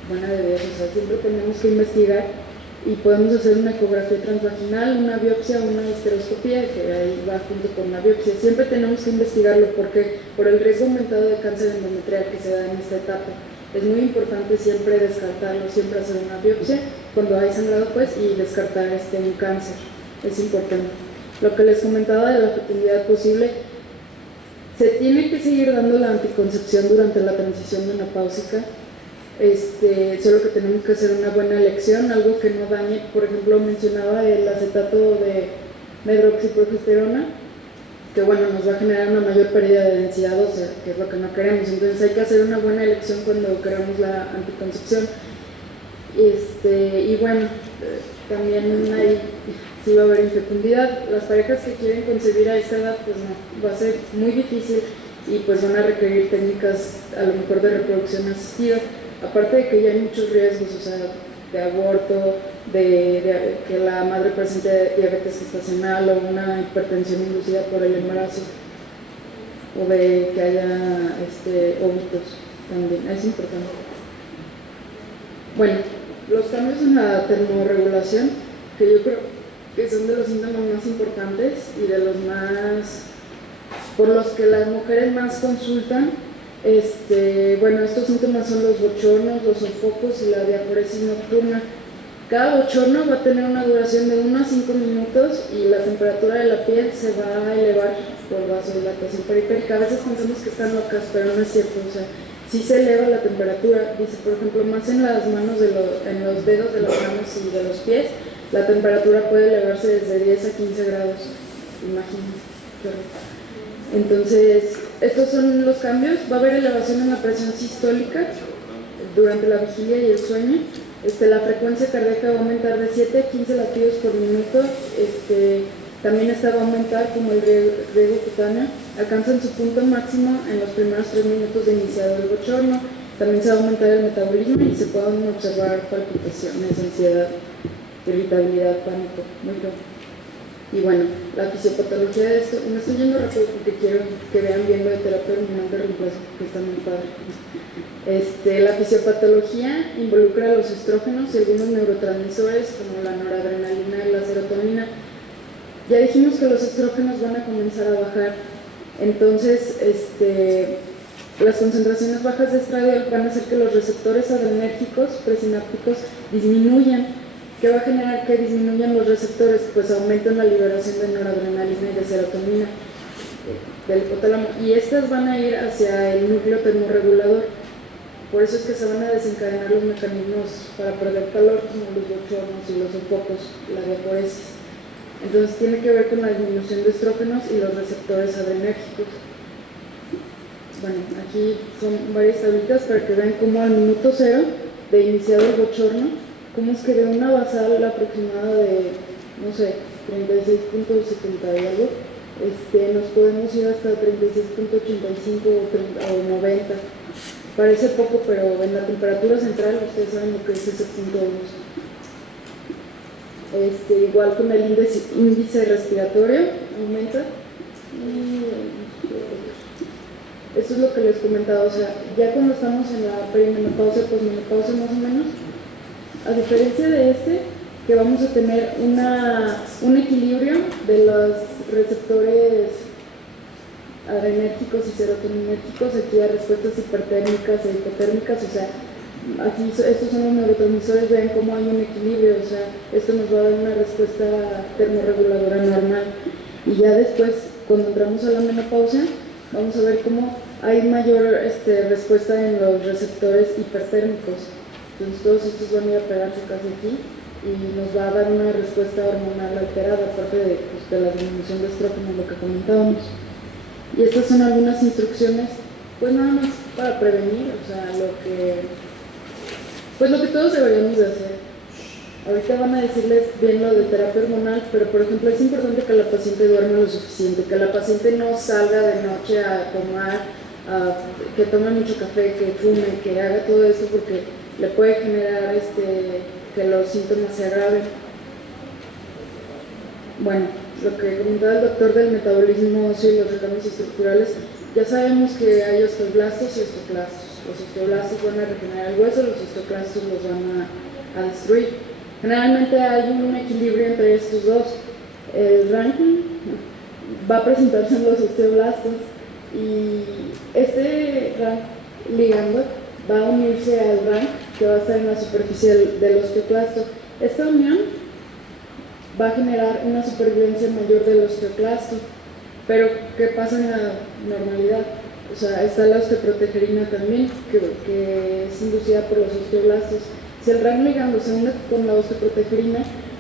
buena de Dios, o sea, siempre tenemos que investigar y podemos hacer una ecografía transvaginal, una biopsia, una histeroscopía, que ahí va junto con la biopsia. Siempre tenemos que investigarlo porque por el riesgo aumentado de cáncer endometrial que se da en esta etapa. Es muy importante siempre descartarlo, siempre hacer una biopsia cuando hay sangrado, pues, y descartar un cáncer. Es importante. Lo que les comentaba de la fertilidad posible, se tiene que seguir dando la anticoncepción durante la transición menopáusica. Solo que tenemos que hacer una buena elección, algo que no dañe. Por ejemplo, mencionaba el acetato de hidroxiprogesterona, que bueno, nos va a generar una mayor pérdida de densidad ósea, que es lo que no queremos. Entonces hay que hacer una buena elección cuando queramos la anticoncepción. Y bueno, también sí va a haber infecundidad. Las parejas que quieren concebir a esta edad, pues no, va a ser muy difícil y pues van a requerir técnicas a lo mejor de reproducción asistida. Aparte de que ya hay muchos riesgos, o sea, de aborto, de que la madre presente diabetes gestacional o una hipertensión inducida por el embarazo, o de que haya óvulos también, es importante. Bueno, los cambios en la termorregulación, que yo creo que son de los síntomas más importantes y de los más, por los que las mujeres más consultan. Bueno, estos síntomas son los bochornos, los sofocos y la diaforesis nocturna. Cada bochorno va a tener una duración de 1 a 5 minutos y la temperatura de la piel se va a elevar por vasodilatación periférica. A veces pensamos que están locas, pero no es cierto, o sea, sí se eleva la temperatura. Dice, por ejemplo, más en las manos, en los dedos de las manos y de los pies, la temperatura puede elevarse desde 10 a 15 grados, imagínense. Entonces, estos son los cambios. Va a haber elevación en la presión sistólica durante la vigilia y el sueño. La frecuencia cardíaca va a aumentar de 7 a 15 latidos por minuto. También esta va a aumentar como el riego cutáneo. Alcanzan su punto máximo en los primeros 3 minutos de iniciado el bochorno. También se va a aumentar el metabolismo y se pueden observar palpitaciones, ansiedad, irritabilidad, pánico. Muy bien. Y bueno, la fisiopatología de esto, me estoy yendo rápido porque quiero que vean bien lo de terapia hormonal de reemplazo, que está muy padre. La fisiopatología involucra a los estrógenos y algunos neurotransmisores como la noradrenalina y la serotonina. Ya dijimos que los estrógenos van a comenzar a bajar, entonces las concentraciones bajas de estradiol van a hacer que los receptores adrenérgicos presinápticos disminuyan. ¿Qué va a generar que disminuyan los receptores? Pues aumenten la liberación de noradrenalina y de serotonina del hipotálamo, y estas van a ir hacia el núcleo termorregulador. Por eso es que se van a desencadenar los mecanismos para perder calor, como los bochornos y los sofocos, la diaforesis. Entonces tiene que ver con la disminución de estrógenos y los receptores adrenérgicos. Bueno, aquí son varias tablitas para que vean cómo al minuto 0 de iniciado el bochorno, cómo es que de una basal aproximada de, no sé, 36.70 y algo, nos podemos ir hasta 36.85 o 90. Parece poco, pero en la temperatura central ustedes saben lo que es ese punto 2. Igual con el índice respiratorio, aumenta. Esto es lo que les comentaba, o sea, ya cuando estamos en la perimenopausia, posmenopausia más o menos, a diferencia de que vamos a tener un equilibrio de los receptores adrenérgicos y serotoninérgicos, aquí hay respuestas hipertérmicas e hipotérmicas, o sea, aquí estos son los neurotransmisores, vean cómo hay un equilibrio, o sea, esto nos va a dar una respuesta termorreguladora normal. Y ya después, cuando entramos a la menopausia, vamos a ver cómo hay mayor respuesta en los receptores hipertérmicos. Entonces todos estos van a ir a pegarse casi aquí y nos va a dar una respuesta hormonal alterada, aparte de la disminución de estrógenos, lo que comentábamos. Y estas son algunas instrucciones, pues nada más para prevenir, o sea, pues lo que todos deberíamos de hacer. Ahorita van a decirles bien lo de terapia hormonal, pero por ejemplo es importante que la paciente duerma lo suficiente, que la paciente no salga de noche a tomar, que tome mucho café, que fume, que haga todo esto porque le puede generar que los síntomas se agraven. Bueno, lo que comentaba el doctor del metabolismo óseo y los recambios estructurales, ya sabemos que hay osteoblastos y osteoclastos. Los osteoblastos van a regenerar el hueso, los osteoclastos los van a destruir. Generalmente hay un equilibrio entre estos dos. El ranking va a presentarse en los osteoblastos y este rank ligando va a unirse al rank que va a estar en la superficie del osteoclasto. Esta unión va a generar una supervivencia mayor del osteoclasto, pero ¿qué pasa en la normalidad? O sea, está la osteoprotegerina también, que es inducida por los osteoblastos. Si el rank ligando se une con la osteoprotegerina,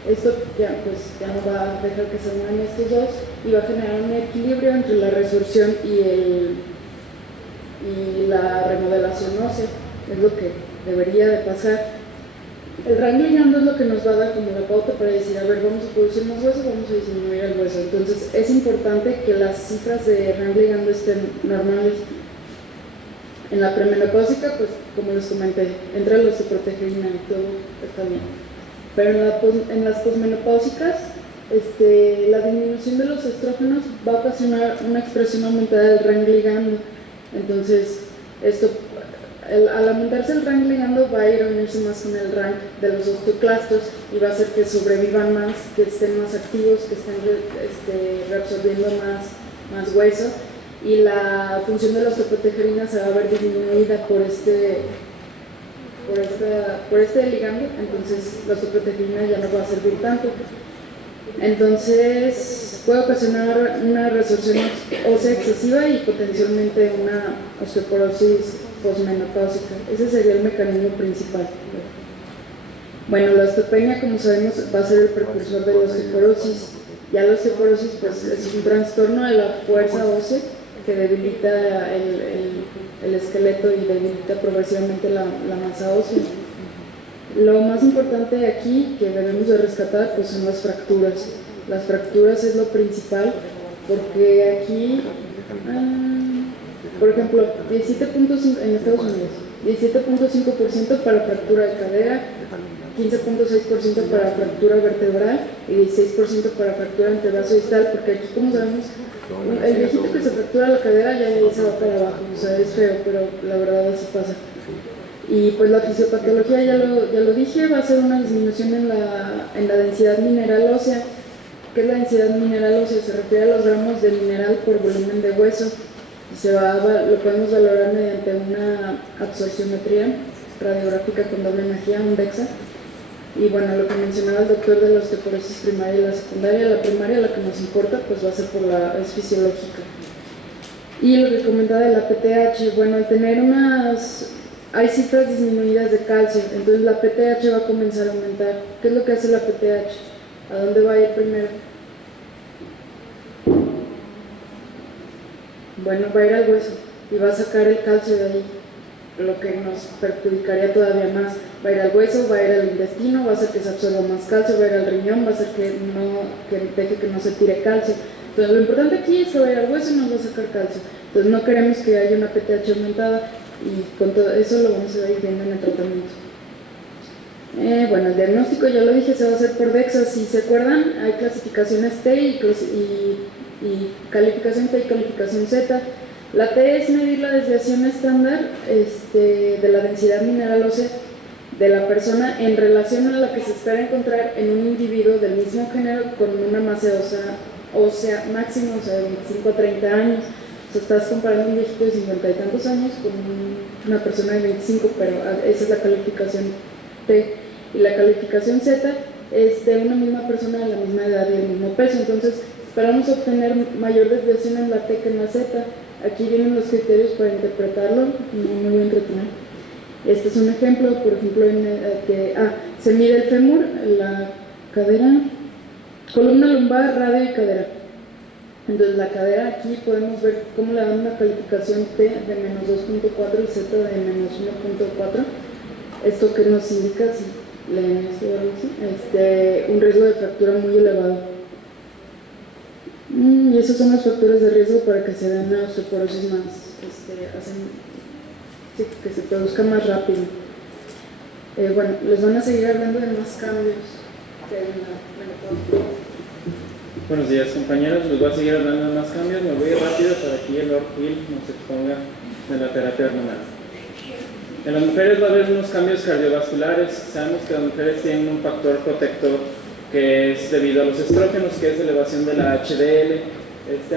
esto ya no va a dejar que se unan estos dos y va a generar un equilibrio entre la resorción y la remodelación ósea. Es lo que debería de pasar. El rank ligando es lo que nos va a dar como la pauta para decir, a ver, vamos a producir más hueso, vamos a disminuir el hueso. Entonces es importante que las cifras de rank ligando estén normales. En la premenopáusica, pues como les comenté, entra la osteoprotegerina y todo está bien. Pero en las posmenopáusicas, la disminución de los estrógenos va a ocasionar una expresión aumentada del rank ligando. Entonces, al aumentarse el rank ligando va a ir a unirse más con el rank de los osteoclastos y va a hacer que sobrevivan más, que estén más activos, que estén reabsorbiendo más hueso. Y la función de la osteoprotegerina se va a ver disminuida por este ligando, entonces la osteoprotegerina ya no va a servir tanto. Entonces puede ocasionar una resorción ósea excesiva y potencialmente una osteoporosis posmenopáusica. Ese sería el mecanismo principal. Bueno, la osteopenia, como sabemos, va a ser el precursor de la osteoporosis. Ya la osteoporosis pues, es un trastorno de la fuerza ósea que debilita el esqueleto y debilita progresivamente la masa ósea. Lo más importante aquí que debemos de rescatar pues, son las fracturas. Las fracturas es lo principal porque aquí, por ejemplo, 17.5 en Estados Unidos, 17.5% para fractura de cadera, 15.6% para fractura vertebral y 16% para fractura antebrazo distal, porque aquí, como sabemos, el viejito que se fractura la cadera ya se va para abajo, o sea, es feo, pero la verdad así pasa. Y pues la fisiopatología, ya lo dije, va a ser una disminución en la densidad mineral ósea. ¿Qué es la densidad mineral ósea? Se refiere a los gramos de mineral por volumen de hueso. Y lo podemos valorar mediante una absorciometría radiográfica con doble energía, un DEXA. Y bueno, lo que mencionaba el doctor de la osteoporosis primaria y la secundaria, la primaria, la que nos importa, pues va a ser es fisiológica. Y lo que comentaba de la PTH, bueno, al tener hay cifras disminuidas de calcio, entonces la PTH va a comenzar a aumentar. ¿Qué es lo que hace la PTH? ¿A dónde va a ir primero? Bueno, va a ir al hueso y va a sacar el calcio de ahí, lo que nos perjudicaría todavía más. Va a ir al hueso, va a ir al intestino, va a hacer que se absorba más calcio, va a ir al riñón, va a hacer que deje que no se tire calcio. Entonces lo importante aquí es que va a ir al hueso y nos va a sacar calcio. Entonces no queremos que haya una PTH aumentada y con todo eso lo vamos a ir viendo en el tratamiento. Bueno, el diagnóstico ya lo dije, se va a hacer por DEXA. Si se acuerdan, hay clasificaciones T y calificación T y calificación Z. La T es medir la desviación estándar de la densidad mineral ósea de la persona en relación a la que se espera encontrar en un individuo del mismo género con una masa ósea máxima, o sea, de 25 a 30 años. O sea, estás comparando un viejito de 50 y tantos años con una persona de 25, pero esa es la calificación T. Y la calificación Z es de una misma persona de la misma edad y el mismo peso. Entonces, esperamos obtener mayor desviación en la T que en la Z. Aquí vienen los criterios para interpretarlo, no me voy a entretener. Este es un ejemplo, por ejemplo, se mide el fémur, la cadera, columna lumbar, radio y cadera. Entonces la cadera aquí podemos ver cómo le dan una calificación T de menos 2.4 y Z de menos 1.4. Esto que nos indica, si leen esto o algo así, un riesgo de fractura muy elevado. Y esos son los factores de riesgo para que se den una osteoporosis más, sí, que se produzca más rápido. Bueno, les van a seguir hablando de más cambios que hay en la menopausia. Buenos días, compañeros, les voy a seguir hablando de más cambios. Me voy rápido para que el Lord Hill nos exponga de la terapia hormonal. En las mujeres va a haber unos cambios cardiovasculares. Sabemos que las mujeres tienen un factor protector que es debido a los estrógenos, que es elevación de la HDL.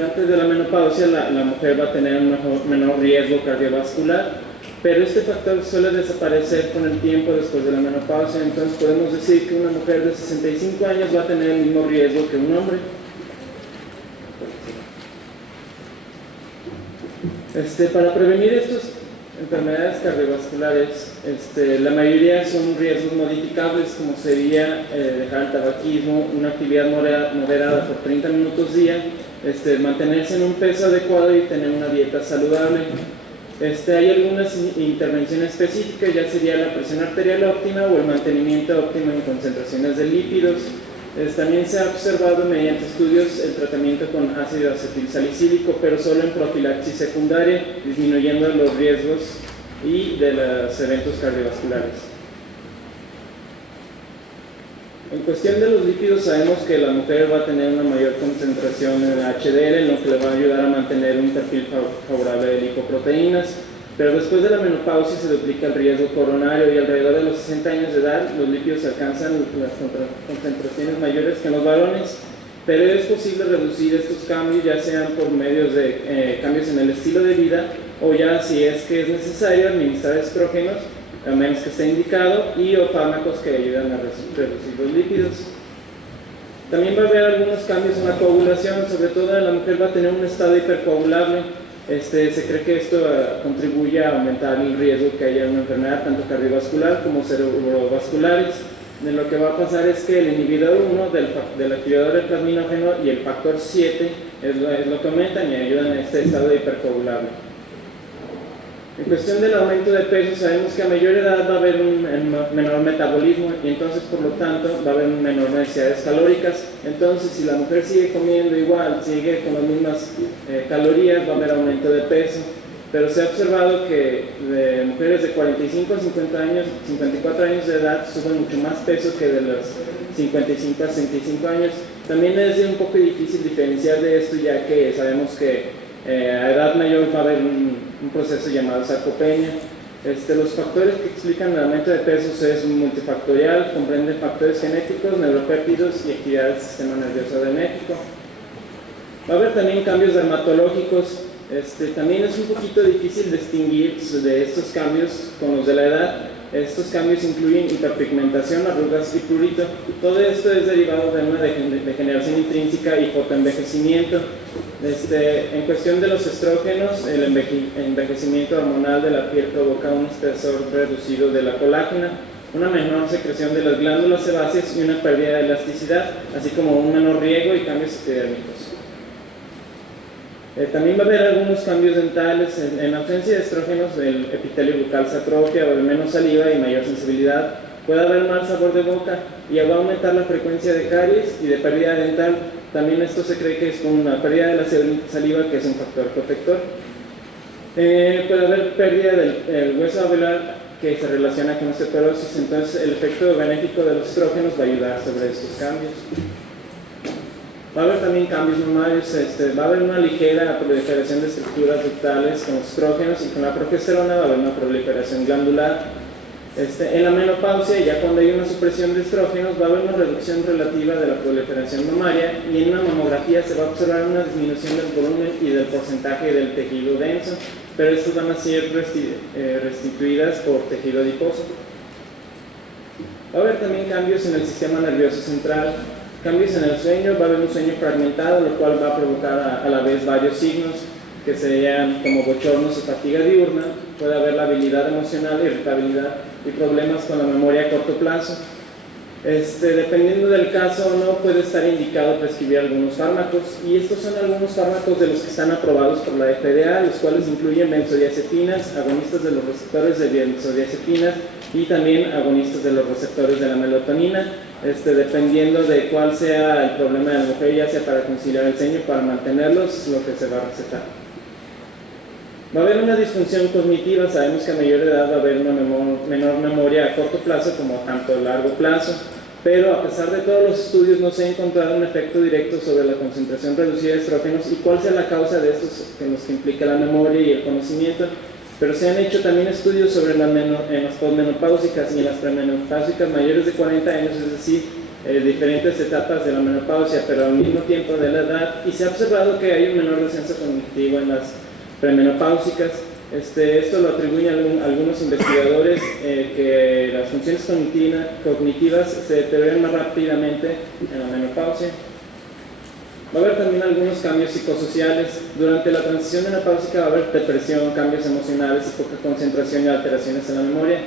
Antes de la menopausia la mujer va a tener un menor riesgo cardiovascular, pero este factor suele desaparecer con el tiempo después de la menopausia. Entonces podemos decir que una mujer de 65 años va a tener el mismo riesgo que un hombre. Para prevenir estas enfermedades cardiovasculares, la mayoría son riesgos modificables, como sería dejar el tabaquismo, una actividad moderada por 30 minutos día, mantenerse en un peso adecuado y tener una dieta saludable. Hay algunas intervenciones específicas, ya sería la presión arterial óptima o el mantenimiento óptimo en concentraciones de lípidos. También se ha observado mediante estudios el tratamiento con ácido acetilsalicílico, pero solo en profilaxis secundaria, disminuyendo los riesgos y de los eventos cardiovasculares. En cuestión de los lípidos, sabemos que la mujer va a tener una mayor concentración en HDL, lo que le va a ayudar a mantener un perfil favorable de lipoproteínas, pero después de la menopausia se duplica el riesgo coronario y alrededor de los 60 años de edad los lípidos alcanzan las concentraciones mayores que en los varones, pero es posible reducir estos cambios ya sean por medios de cambios en el estilo de vida o ya si es que es necesario administrar estrógenos, a menos que esté indicado, y o fármacos que ayudan a reducir los lípidos. También va a haber algunos cambios en la coagulación, sobre todo la mujer va a tener un estado hipercoagulable. Se cree que esto contribuye a aumentar el riesgo que haya una enfermedad tanto cardiovascular como cerebrovasculares. Lo que va a pasar es que el inhibidor 1 del activador del plasminógeno y el factor 7 es lo que aumentan y ayudan a este estado hipercoagulable. En cuestión del aumento de peso, sabemos que a mayor edad va a haber un menor metabolismo y entonces por lo tanto va a haber menor necesidades calóricas. Entonces si la mujer sigue comiendo igual, sigue con las mismas calorías, va a haber aumento de peso. Pero se ha observado que de mujeres de 45 a 50 años, 54 años de edad suben mucho más peso que de los 55 a 65 años. También es un poco difícil diferenciar de esto, ya que sabemos que a edad mayor va a haber un proceso llamado sarcopenia. Los factores que explican el aumento de pesos es multifactorial, comprende factores genéticos, neuropéptidos y actividad del sistema nervioso adrenético. Va a haber también cambios dermatológicos. También es un poquito difícil distinguir de estos cambios con los de la edad. Estos cambios incluyen hiperpigmentación, arrugas y prurito. Todo esto es derivado de una degeneración intrínseca y fotoenvejecimiento. En cuestión de los estrógenos, el envejecimiento hormonal de la piel provoca un espesor reducido de la colágena, una menor secreción de las glándulas sebáceas y una pérdida de elasticidad, así como un menor riego y cambios epidérmicos. También va a haber algunos cambios dentales. En ausencia de estrógenos, el epitelio bucal se atrofia o de menos saliva y mayor sensibilidad. Puede haber mal sabor de boca y va a aumentar la frecuencia de caries y de pérdida dental. También esto se cree que es con una pérdida de la saliva, que es un factor protector. Puede haber pérdida del hueso alveolar que se relaciona con osteoporosis. Entonces el efecto benéfico de los estrógenos va a ayudar sobre estos cambios. Va a haber también cambios mamarios, va a haber una ligera proliferación de estructuras ductales con estrógenos y con la progesterona va a haber una proliferación glandular. En la menopausia, ya cuando hay una supresión de estrógenos, va a haber una reducción relativa de la proliferación mamaria y en una mamografía se va a observar una disminución del volumen y del porcentaje del tejido denso, pero estas van a ser restituidas por tejido adiposo. Va a haber también cambios en el sistema nervioso central. Cambios en el sueño, va a haber un sueño fragmentado, lo cual va a provocar a la vez varios signos que serían como bochornos o fatiga diurna. Puede haber la habilidad emocional, irritabilidad y problemas con la memoria a corto plazo. Dependiendo del caso o no, puede estar indicado prescribir algunos fármacos, y estos son algunos fármacos de los que están aprobados por la FDA, los cuales incluyen benzodiazepinas, agonistas de los receptores de benzodiazepinas y también agonistas de los receptores de la melatonina, dependiendo de cuál sea el problema de la mujer, ya sea para conciliar el sueño, para mantenerlos, lo que se va a recetar. Va a haber una disfunción cognitiva. Sabemos que a mayor edad va a haber una menor memoria a corto plazo como tanto a largo plazo, pero a pesar de todos los estudios no se ha encontrado un efecto directo sobre la concentración reducida de estrógenos y cuál sea la causa de estos en los que implica la memoria y el conocimiento, pero se han hecho también estudios sobre en las posmenopáusicas y en las premenopáusicas mayores de 40 años, es decir, diferentes etapas de la menopausia, pero al mismo tiempo de la edad, y se ha observado que hay un menor descenso cognitivo en las premenopáusicas. Esto lo atribuyen algunos investigadores que las funciones cognitivas se deterioran más rápidamente en la menopausia. Va a haber también algunos cambios psicosociales. Durante la transición menopáusica va a haber depresión, cambios emocionales, poca concentración y alteraciones en la memoria.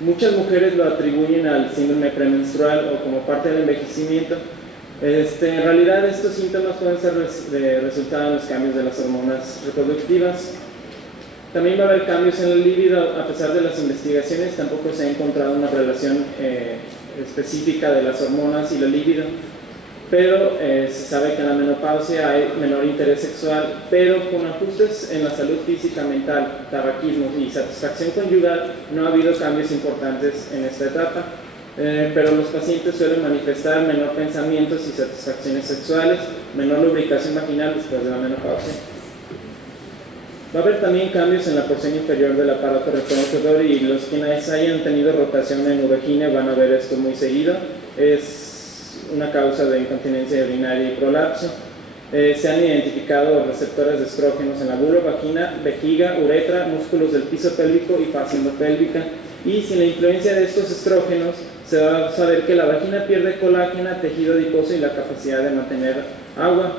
Muchas mujeres lo atribuyen al síndrome premenstrual o como parte del envejecimiento. En realidad estos síntomas pueden ser resultado de los cambios de las hormonas reproductivas. También va a haber cambios en el líbido. A pesar de las investigaciones, tampoco se ha encontrado una relación específica de las hormonas y la libido, pero se sabe que en la menopausia hay menor interés sexual, pero con ajustes en la salud física, mental, tabaquismo y satisfacción conyugal no ha habido cambios importantes en esta etapa. Pero los pacientes suelen manifestar menor pensamientos y satisfacciones sexuales, menor lubricación vaginal después de la menopausia. Va a haber también cambios en la porción inferior del aparato reproductor, y los quienes hayan tenido rotación en vagina van a ver esto muy seguido. Es una causa de incontinencia urinaria y prolapso. Se han identificado receptores de estrógenos en la vulva, vagina, vejiga, uretra, músculos del piso pélvico y fascia endopélvica. Y sin la influencia de estos estrógenos, se va a saber que la vagina pierde colágeno, tejido adiposo y la capacidad de mantener agua.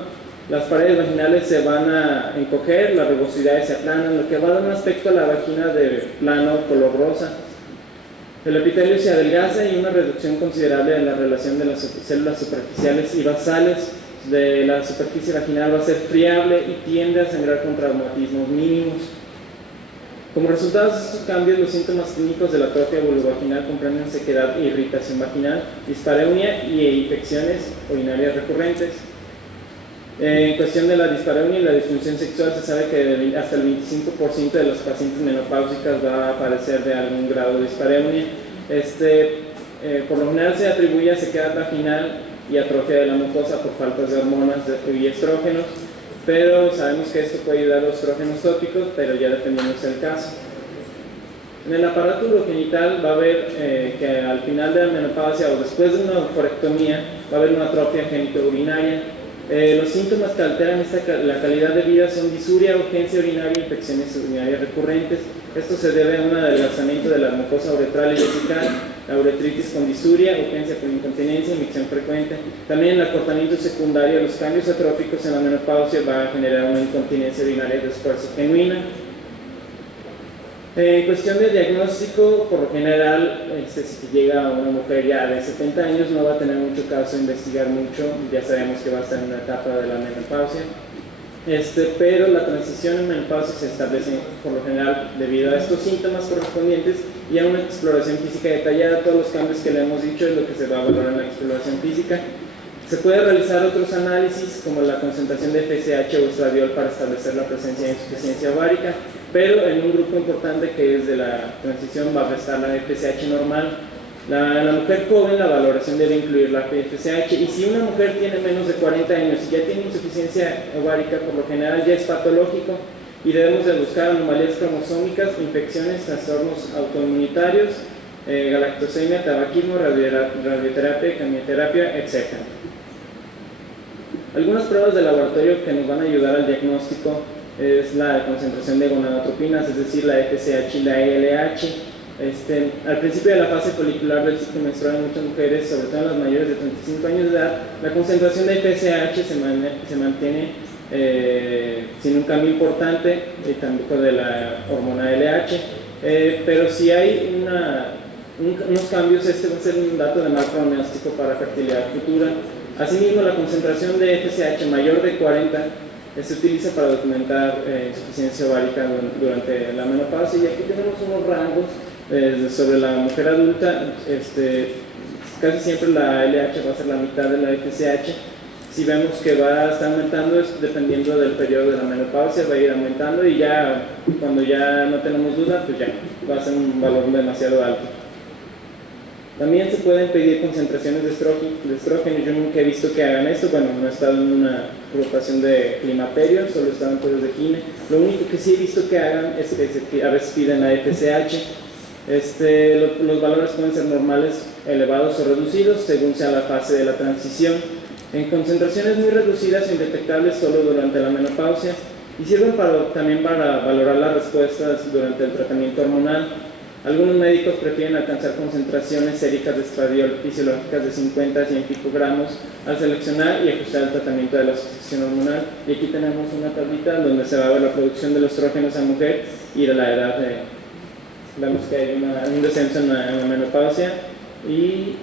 Las paredes vaginales se van a encoger, las rugosidades se aplanan, lo que va a dar un aspecto a la vagina de plano color rosa. El epitelio se adelgaza y una reducción considerable en la relación de las células superficiales y basales de la superficie vaginal va a ser friable y tiende a sangrar con traumatismos mínimos. Como resultado de estos cambios, los síntomas clínicos de la atrofia vulvovaginal comprenden sequedad e irritación vaginal, dispareunia y infecciones urinarias recurrentes. En cuestión de la dispareunia y la disfunción sexual, se sabe que hasta el 25% de las pacientes menopáusicas va a padecer de algún grado de dispareunia. Por lo general se atribuye a sequedad vaginal y atrofia de la mucosa por faltas de hormonas y estrógenos, pero sabemos que esto puede ayudar a los estrógenos tópicos, pero ya dependiendo del caso. En el aparato urogenital va a haber que al final de la menopausia o después de una oophorectomía va a haber una atrofia genitourinaria. Los síntomas que alteran la calidad de vida son disuria, urgencia urinaria e infecciones urinarias recurrentes. Esto se debe a un adelgazamiento de la mucosa uretral y vesical, la uretritis con disuria, urgencia con incontinencia, micción frecuente. También el acortamiento secundario de los cambios atróficos en la menopausia va a generar una incontinencia urinaria de esfuerzo genuina. En cuestión de diagnóstico, por lo general, si llega una mujer ya de 70 años, no va a tener mucho caso investigar mucho, ya sabemos que va a estar en una etapa de la menopausia. Pero la transición en menopausia se establece por lo general debido a estos síntomas correspondientes y a una exploración física detallada. Todos los cambios que le hemos dicho es lo que se va a valorar en la exploración física. Se puede realizar otros análisis como la concentración de FSH o estradiol para establecer la presencia de insuficiencia ovárica, pero en un grupo importante que es de la transición va a restar la FSH normal. La mujer joven, la valoración debe incluir la FSH, y si una mujer tiene menos de 40 años y ya tiene insuficiencia ovárica, por lo general ya es patológico y debemos de buscar anomalías cromosómicas, infecciones, trastornos autoinmunitarios, galactosemia, tabaquismo, radioterapia, quimioterapia, etc. Algunas pruebas de laboratorio que nos van a ayudar al diagnóstico es la concentración de gonadotropinas, es decir, la FSH y la LH. Al principio de la fase folicular del ciclo menstrual en muchas mujeres, sobre todo en las mayores de 35 años de edad, la concentración de FSH se mantiene sin un cambio importante, y tampoco de la hormona LH, pero si hay una unos cambios. Este va a ser un dato de mal pronóstico para fertilidad futura. Asimismo, la concentración de FSH mayor de 40 se utiliza para documentar insuficiencia ovárica durante la menopausia, y aquí tenemos unos rangos sobre la mujer adulta. Casi siempre la LH va a ser la mitad de la FSH. Si vemos que va a estar aumentando, es dependiendo del periodo de la menopausia, va a ir aumentando, y ya cuando ya no tenemos duda, pues ya va a ser un valor demasiado alto. También se pueden pedir concentraciones de estrógeno. Yo nunca he visto que hagan esto. Bueno, no he estado en una agrupación de climaterio, solo he estado en cosas de gine. Lo único que sí he visto que hagan es que a veces piden la FSH. Los valores pueden ser normales, elevados o reducidos según sea la fase de la transición. En concentraciones muy reducidas o indetectables solo durante la menopausia, y sirven también para valorar las respuestas durante el tratamiento hormonal. Algunos médicos prefieren alcanzar concentraciones séricas de estradiol fisiológicas de 50 a 100 picogramos al seleccionar y ajustar el tratamiento de la sustitución hormonal. Y aquí tenemos una tablita donde se va a ver la producción de los estrógenos en mujer y la edad. Vemos que hay un descenso en la menopausia. Y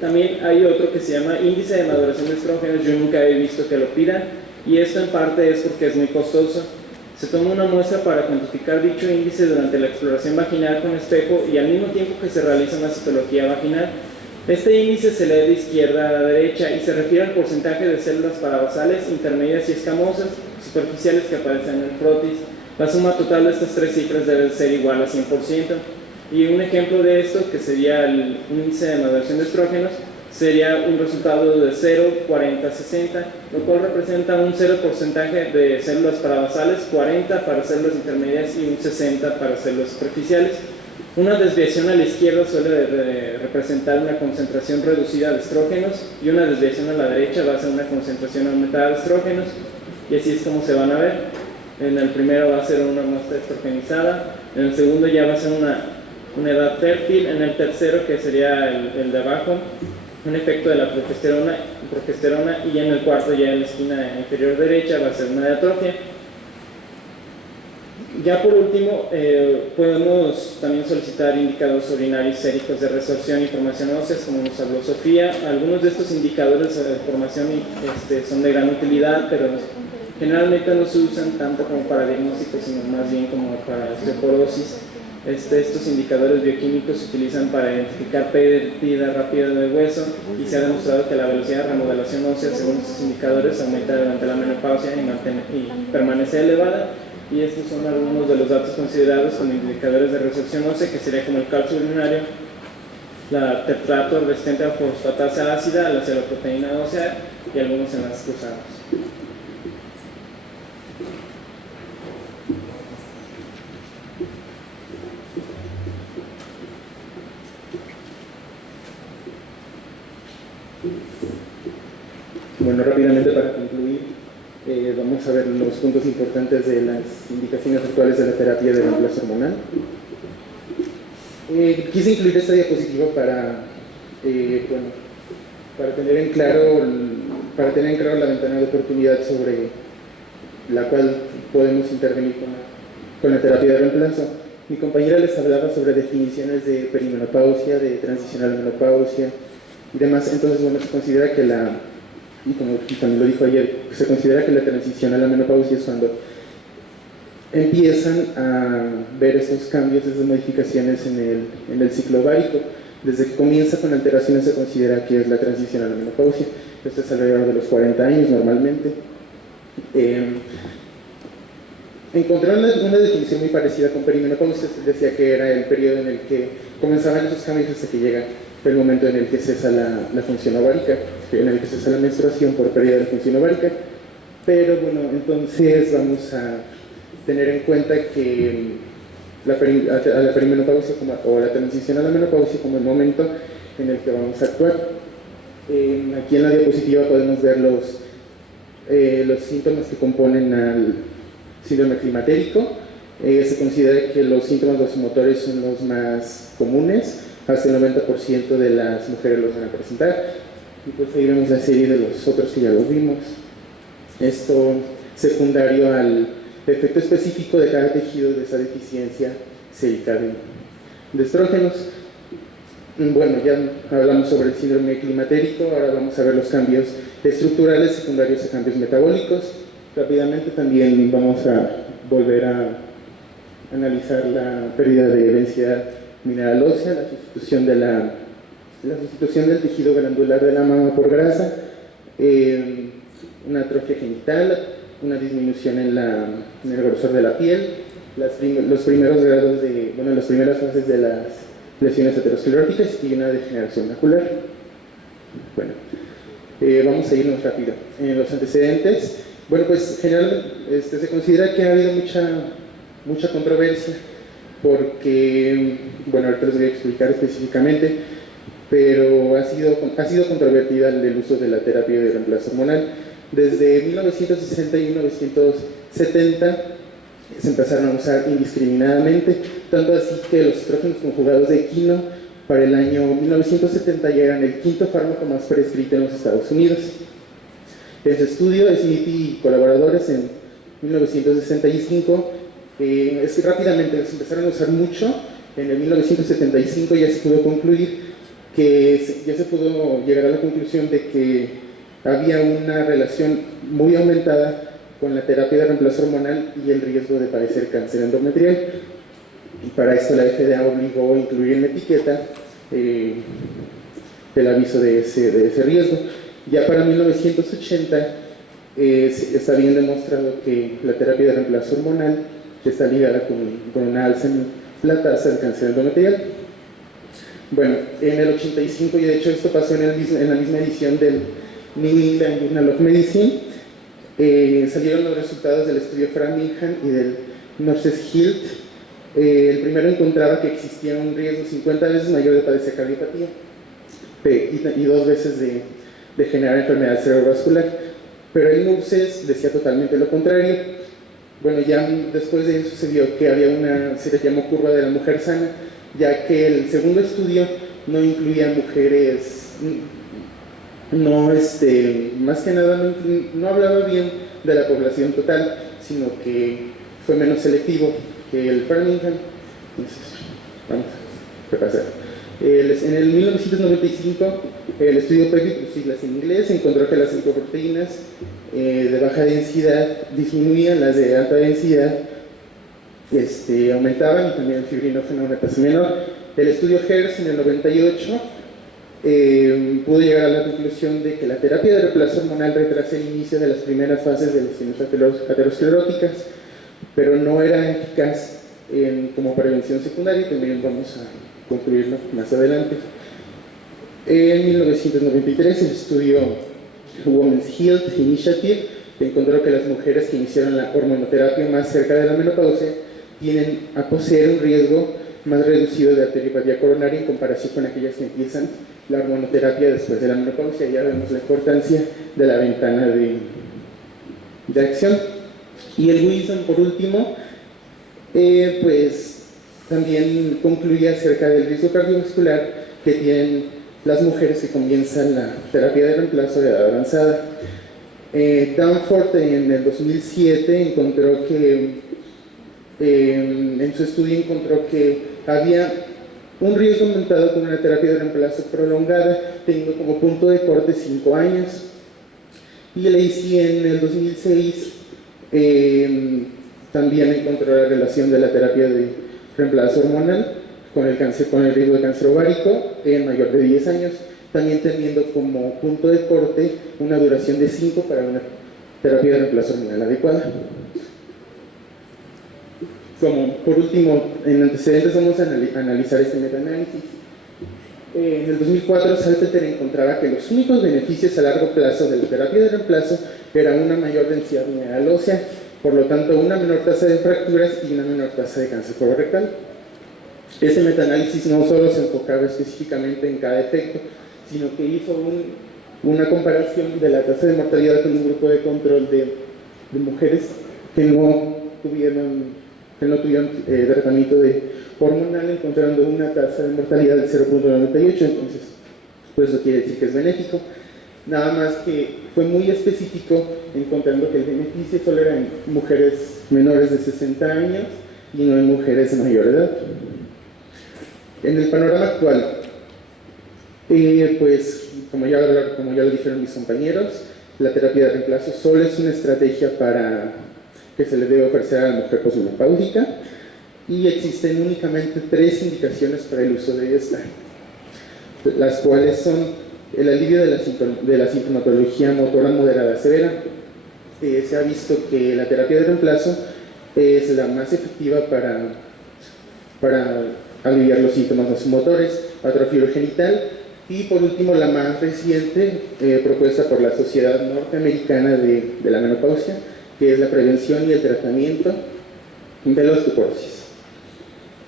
también hay otro que se llama índice de maduración de estrógenos. Yo nunca he visto que lo pidan, y esto en parte es porque es muy costoso. Se toma una muestra para cuantificar dicho índice durante la exploración vaginal con espejo, y al mismo tiempo que se realiza una citología vaginal. Este índice se lee de izquierda a la derecha y se refiere al porcentaje de células parabasales, intermedias y escamosas, superficiales que aparecen en el frotis. La suma total de estas tres cifras debe ser igual a 100%. Y un ejemplo de esto, que sería el índice de maduración de estrógenos, sería un resultado de 0, 40, 60, lo cual representa un 0% de células parabasales, 40 para células intermedias y un 60 para células superficiales. Una desviación a la izquierda suele representar una concentración reducida de estrógenos, y una desviación a la derecha va a ser una concentración aumentada de estrógenos, y así es como se van a ver. En el primero va a ser una muestra estrogenizada, en el segundo ya va a ser una edad fértil, en el tercero, que sería el de abajo, un efecto de la progesterona, y en el cuarto, ya en la esquina inferior derecha, va a ser una atrofia. Ya por último, podemos también solicitar indicadores urinarios séricos de resorción y formación ósea, como nos habló Sofía. Algunos de estos indicadores de formación son de gran utilidad, pero generalmente no se usan tanto como para diagnóstico, sino más bien como para osteoporosis. Estos indicadores bioquímicos se utilizan para identificar pérdida rápida de hueso, y se ha demostrado que la velocidad de remodelación ósea según estos indicadores aumenta durante la menopausia y permanece elevada. Y estos son algunos de los datos considerados como indicadores de resorción ósea, que sería como el calcio urinario, la tetrato resistente a fosfatasa ácida, la seroproteína ósea y algunos enlaces cruzados. Bueno, rápidamente para concluir, vamos a ver los puntos importantes de las indicaciones actuales de la terapia de reemplazo hormonal. Quise incluir esta diapositiva para tener en claro la ventana de oportunidad sobre la cual podemos intervenir con la terapia de reemplazo. Mi compañera les hablaba sobre definiciones de perimenopausia, de transición a la menopausia y demás. Entonces, bueno, se considera que y como también lo dijo ayer, se considera que la transición a la menopausia es cuando empiezan a ver esos cambios, esas modificaciones en el ciclo ovárico. Desde que comienza con alteraciones se considera que es la transición a la menopausia. Esto es alrededor de los 40 años normalmente. Encontraron una definición muy parecida con perimenopausia. Decía que era el periodo en el que comenzaban esos cambios hasta que llega el momento en el que cesa la función ovárica, en el que cesa la menstruación por pérdida de función ovárica. Pero bueno, entonces vamos a tener en cuenta que la perimenopausia o la transición a la menopausia como el momento en el que vamos a actuar. Aquí en la diapositiva podemos ver los síntomas que componen al síndrome climatérico. Se considera que los síntomas vasomotores son los más comunes, hasta el 90% de las mujeres los van a presentar, y pues ahí vemos la serie de los otros que ya los vimos. Esto secundario al efecto específico de cada tejido de esa deficiencia sérica estrógenos. Bueno, ya hablamos sobre el síndrome climatérico, ahora vamos a ver los cambios estructurales secundarios a cambios metabólicos. Rápidamente también vamos a volver a analizar la pérdida de densidad mineral ósea, la sustitución del tejido glandular de la mama por grasa, una atrofia genital, una disminución en el grosor de la piel, los primeros grados las primeras fases de las lesiones ateroscleróticas y una degeneración macular. Bueno, vamos a irnos rápido. En los antecedentes, bueno, pues generalmente se considera que ha habido mucha controversia porque, bueno, ahorita les voy a explicar específicamente, pero ha sido controvertida el uso de la terapia de reemplazo hormonal. Desde 1960 y 1970 se empezaron a usar indiscriminadamente, tanto así que los estrógenos conjugados de equino para el año 1970 ya eran el quinto fármaco más prescrito en los Estados Unidos. En su estudio, Smith y colaboradores en 1965 es que rápidamente los empezaron a usar mucho. En el 1975 ya se pudo concluir ya se pudo llegar a la conclusión de que había una relación muy aumentada con la terapia de reemplazo hormonal y el riesgo de padecer cáncer endometrial. Y para esto la FDA obligó a incluir en la etiqueta el aviso de ese riesgo. Ya para 1980 está bien demostrado que la terapia de reemplazo hormonal está ligada con una alza en la tasa de cáncer endometrial. Bueno, en el 85, y de hecho esto pasó en la misma edición del New England Journal of Medicine, salieron los resultados del estudio Framingham y del Northwest-Hilt. El primero encontraba que existía un riesgo 50 veces mayor de padecer cardiopatía y 2 veces de generar enfermedad cerebrovascular, pero el NURCES decía totalmente lo contrario. Bueno, ya después de eso se vio que había se le llamó curva de la mujer sana, ya que el segundo estudio no incluía mujeres, más que nada no hablaba bien de la población total, sino que fue menos selectivo que el Framingham. Entonces, vamos a repasar. En el 1995, el estudio PEGI, por siglas en inglés, encontró que las lipoproteínas de baja densidad disminuían, las de alta densidad aumentaban, y también el fibrinógeno a una tasa menor. El estudio HERS en el 98 pudo llegar a la conclusión de que la terapia de reemplazo hormonal retrasa el inicio de las primeras fases de lesiones ateroscleróticas, pero no era eficaz como prevención secundaria, y también vamos a concluirlo más adelante. En 1993, el estudio Women's Health Initiative encontró que las mujeres que iniciaron la hormonoterapia más cerca de la menopausia tienen a poseer un riesgo más reducido de arteriopatía coronaria en comparación con aquellas que empiezan la hormonoterapia después de la menopausia. Ya vemos la importancia de la ventana de acción. Y el Wilson, por último, pues también concluye acerca del riesgo cardiovascular que tienen las mujeres que comienzan la terapia de reemplazo de edad avanzada. Danforth en el 2007 encontró que en su estudio encontró que había un riesgo aumentado con una terapia de reemplazo prolongada, teniendo como punto de corte 5 años. Y Lacey en el 2006 también encontró la relación de la terapia de reemplazo hormonal con el riesgo de cáncer ovárico en mayor de 10 años, también teniendo como punto de corte una duración de 5 para una terapia de reemplazo hormonal adecuada. Como por último, en antecedentes vamos a analizar este metaanálisis. En el 2004, Salpeter encontraba que los únicos beneficios a largo plazo de la terapia de reemplazo eran una mayor densidad mineral ósea, por lo tanto una menor tasa de fracturas y una menor tasa de cáncer colorectal. Este metaanálisis no solo se enfocaba específicamente en cada efecto, sino que hizo una comparación de la tasa de mortalidad con un grupo de control de mujeres que no tuvieron tratamiento hormonal, encontrando una tasa de mortalidad del 0.98, entonces pues eso quiere decir que es benéfico. Nada más que fue muy específico, encontrando que el beneficio solo era en mujeres menores de 60 años y no en mujeres de mayor edad. En el panorama actual, pues como ya lo dijeron mis compañeros, la terapia de reemplazo solo es una estrategia que se le debe ofrecer a la mujer posmenopáusica y existen únicamente 3 indicaciones para el uso de esta, las cuales son el alivio de la sintomatología motora moderada severa. Se ha visto que la terapia de reemplazo es la más efectiva para aliviar los síntomas vasomotores, atrofia urogenital, y por último la más reciente propuesta por la Sociedad Norteamericana de la Menopausia, que es la prevención y el tratamiento de la osteoporosis.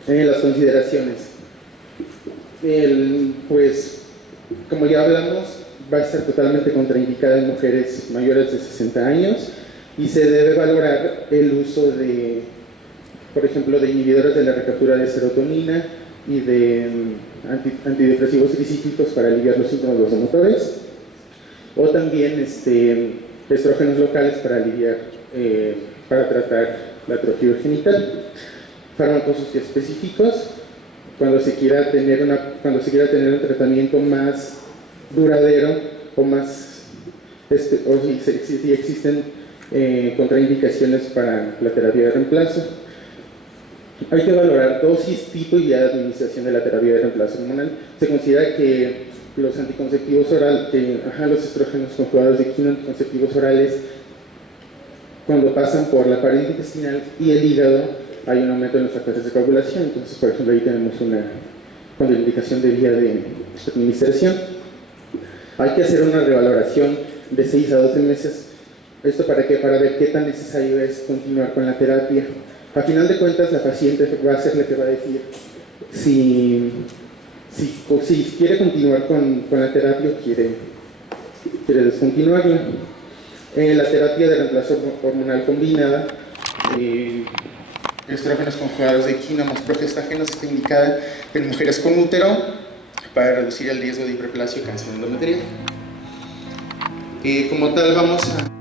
Las consideraciones, pues como ya hablamos, va a estar totalmente contraindicada en mujeres mayores de 60 años y se debe valorar el uso de, por ejemplo, de inhibidores de la recaptura de serotonina y de antidepresivos tricíclicos para aliviar los síntomas vasomotores, o también estrógenos locales para aliviar, para tratar la atrofia urogenital. Fármacos específicos cuando se quiera tener un tratamiento más duradero o más o si existen contraindicaciones para la terapia de reemplazo. Hay que valorar dosis, tipo y vía de administración de la terapia de reemplazo hormonal. Se considera que los anticonceptivos orales, los estrógenos conjugados de quino, anticonceptivos orales, cuando pasan por la pared intestinal y el hígado, hay un aumento en los factores de coagulación. Entonces, por ejemplo, ahí tenemos una contraindicación de vía de administración. Hay que hacer una revaloración de 6 a 12 meses. ¿Esto para qué? Para ver qué tan necesario es continuar con la terapia. A final de cuentas, la paciente va a ser la que va a decir si quiere continuar con la terapia o quiere descontinuarla. La terapia de reemplazo hormonal combinada, estrógenos conjugados de quino más progestagenos, está indicada en mujeres con útero para reducir el riesgo de hiperplasia o cáncer endometrial. Como tal, vamos a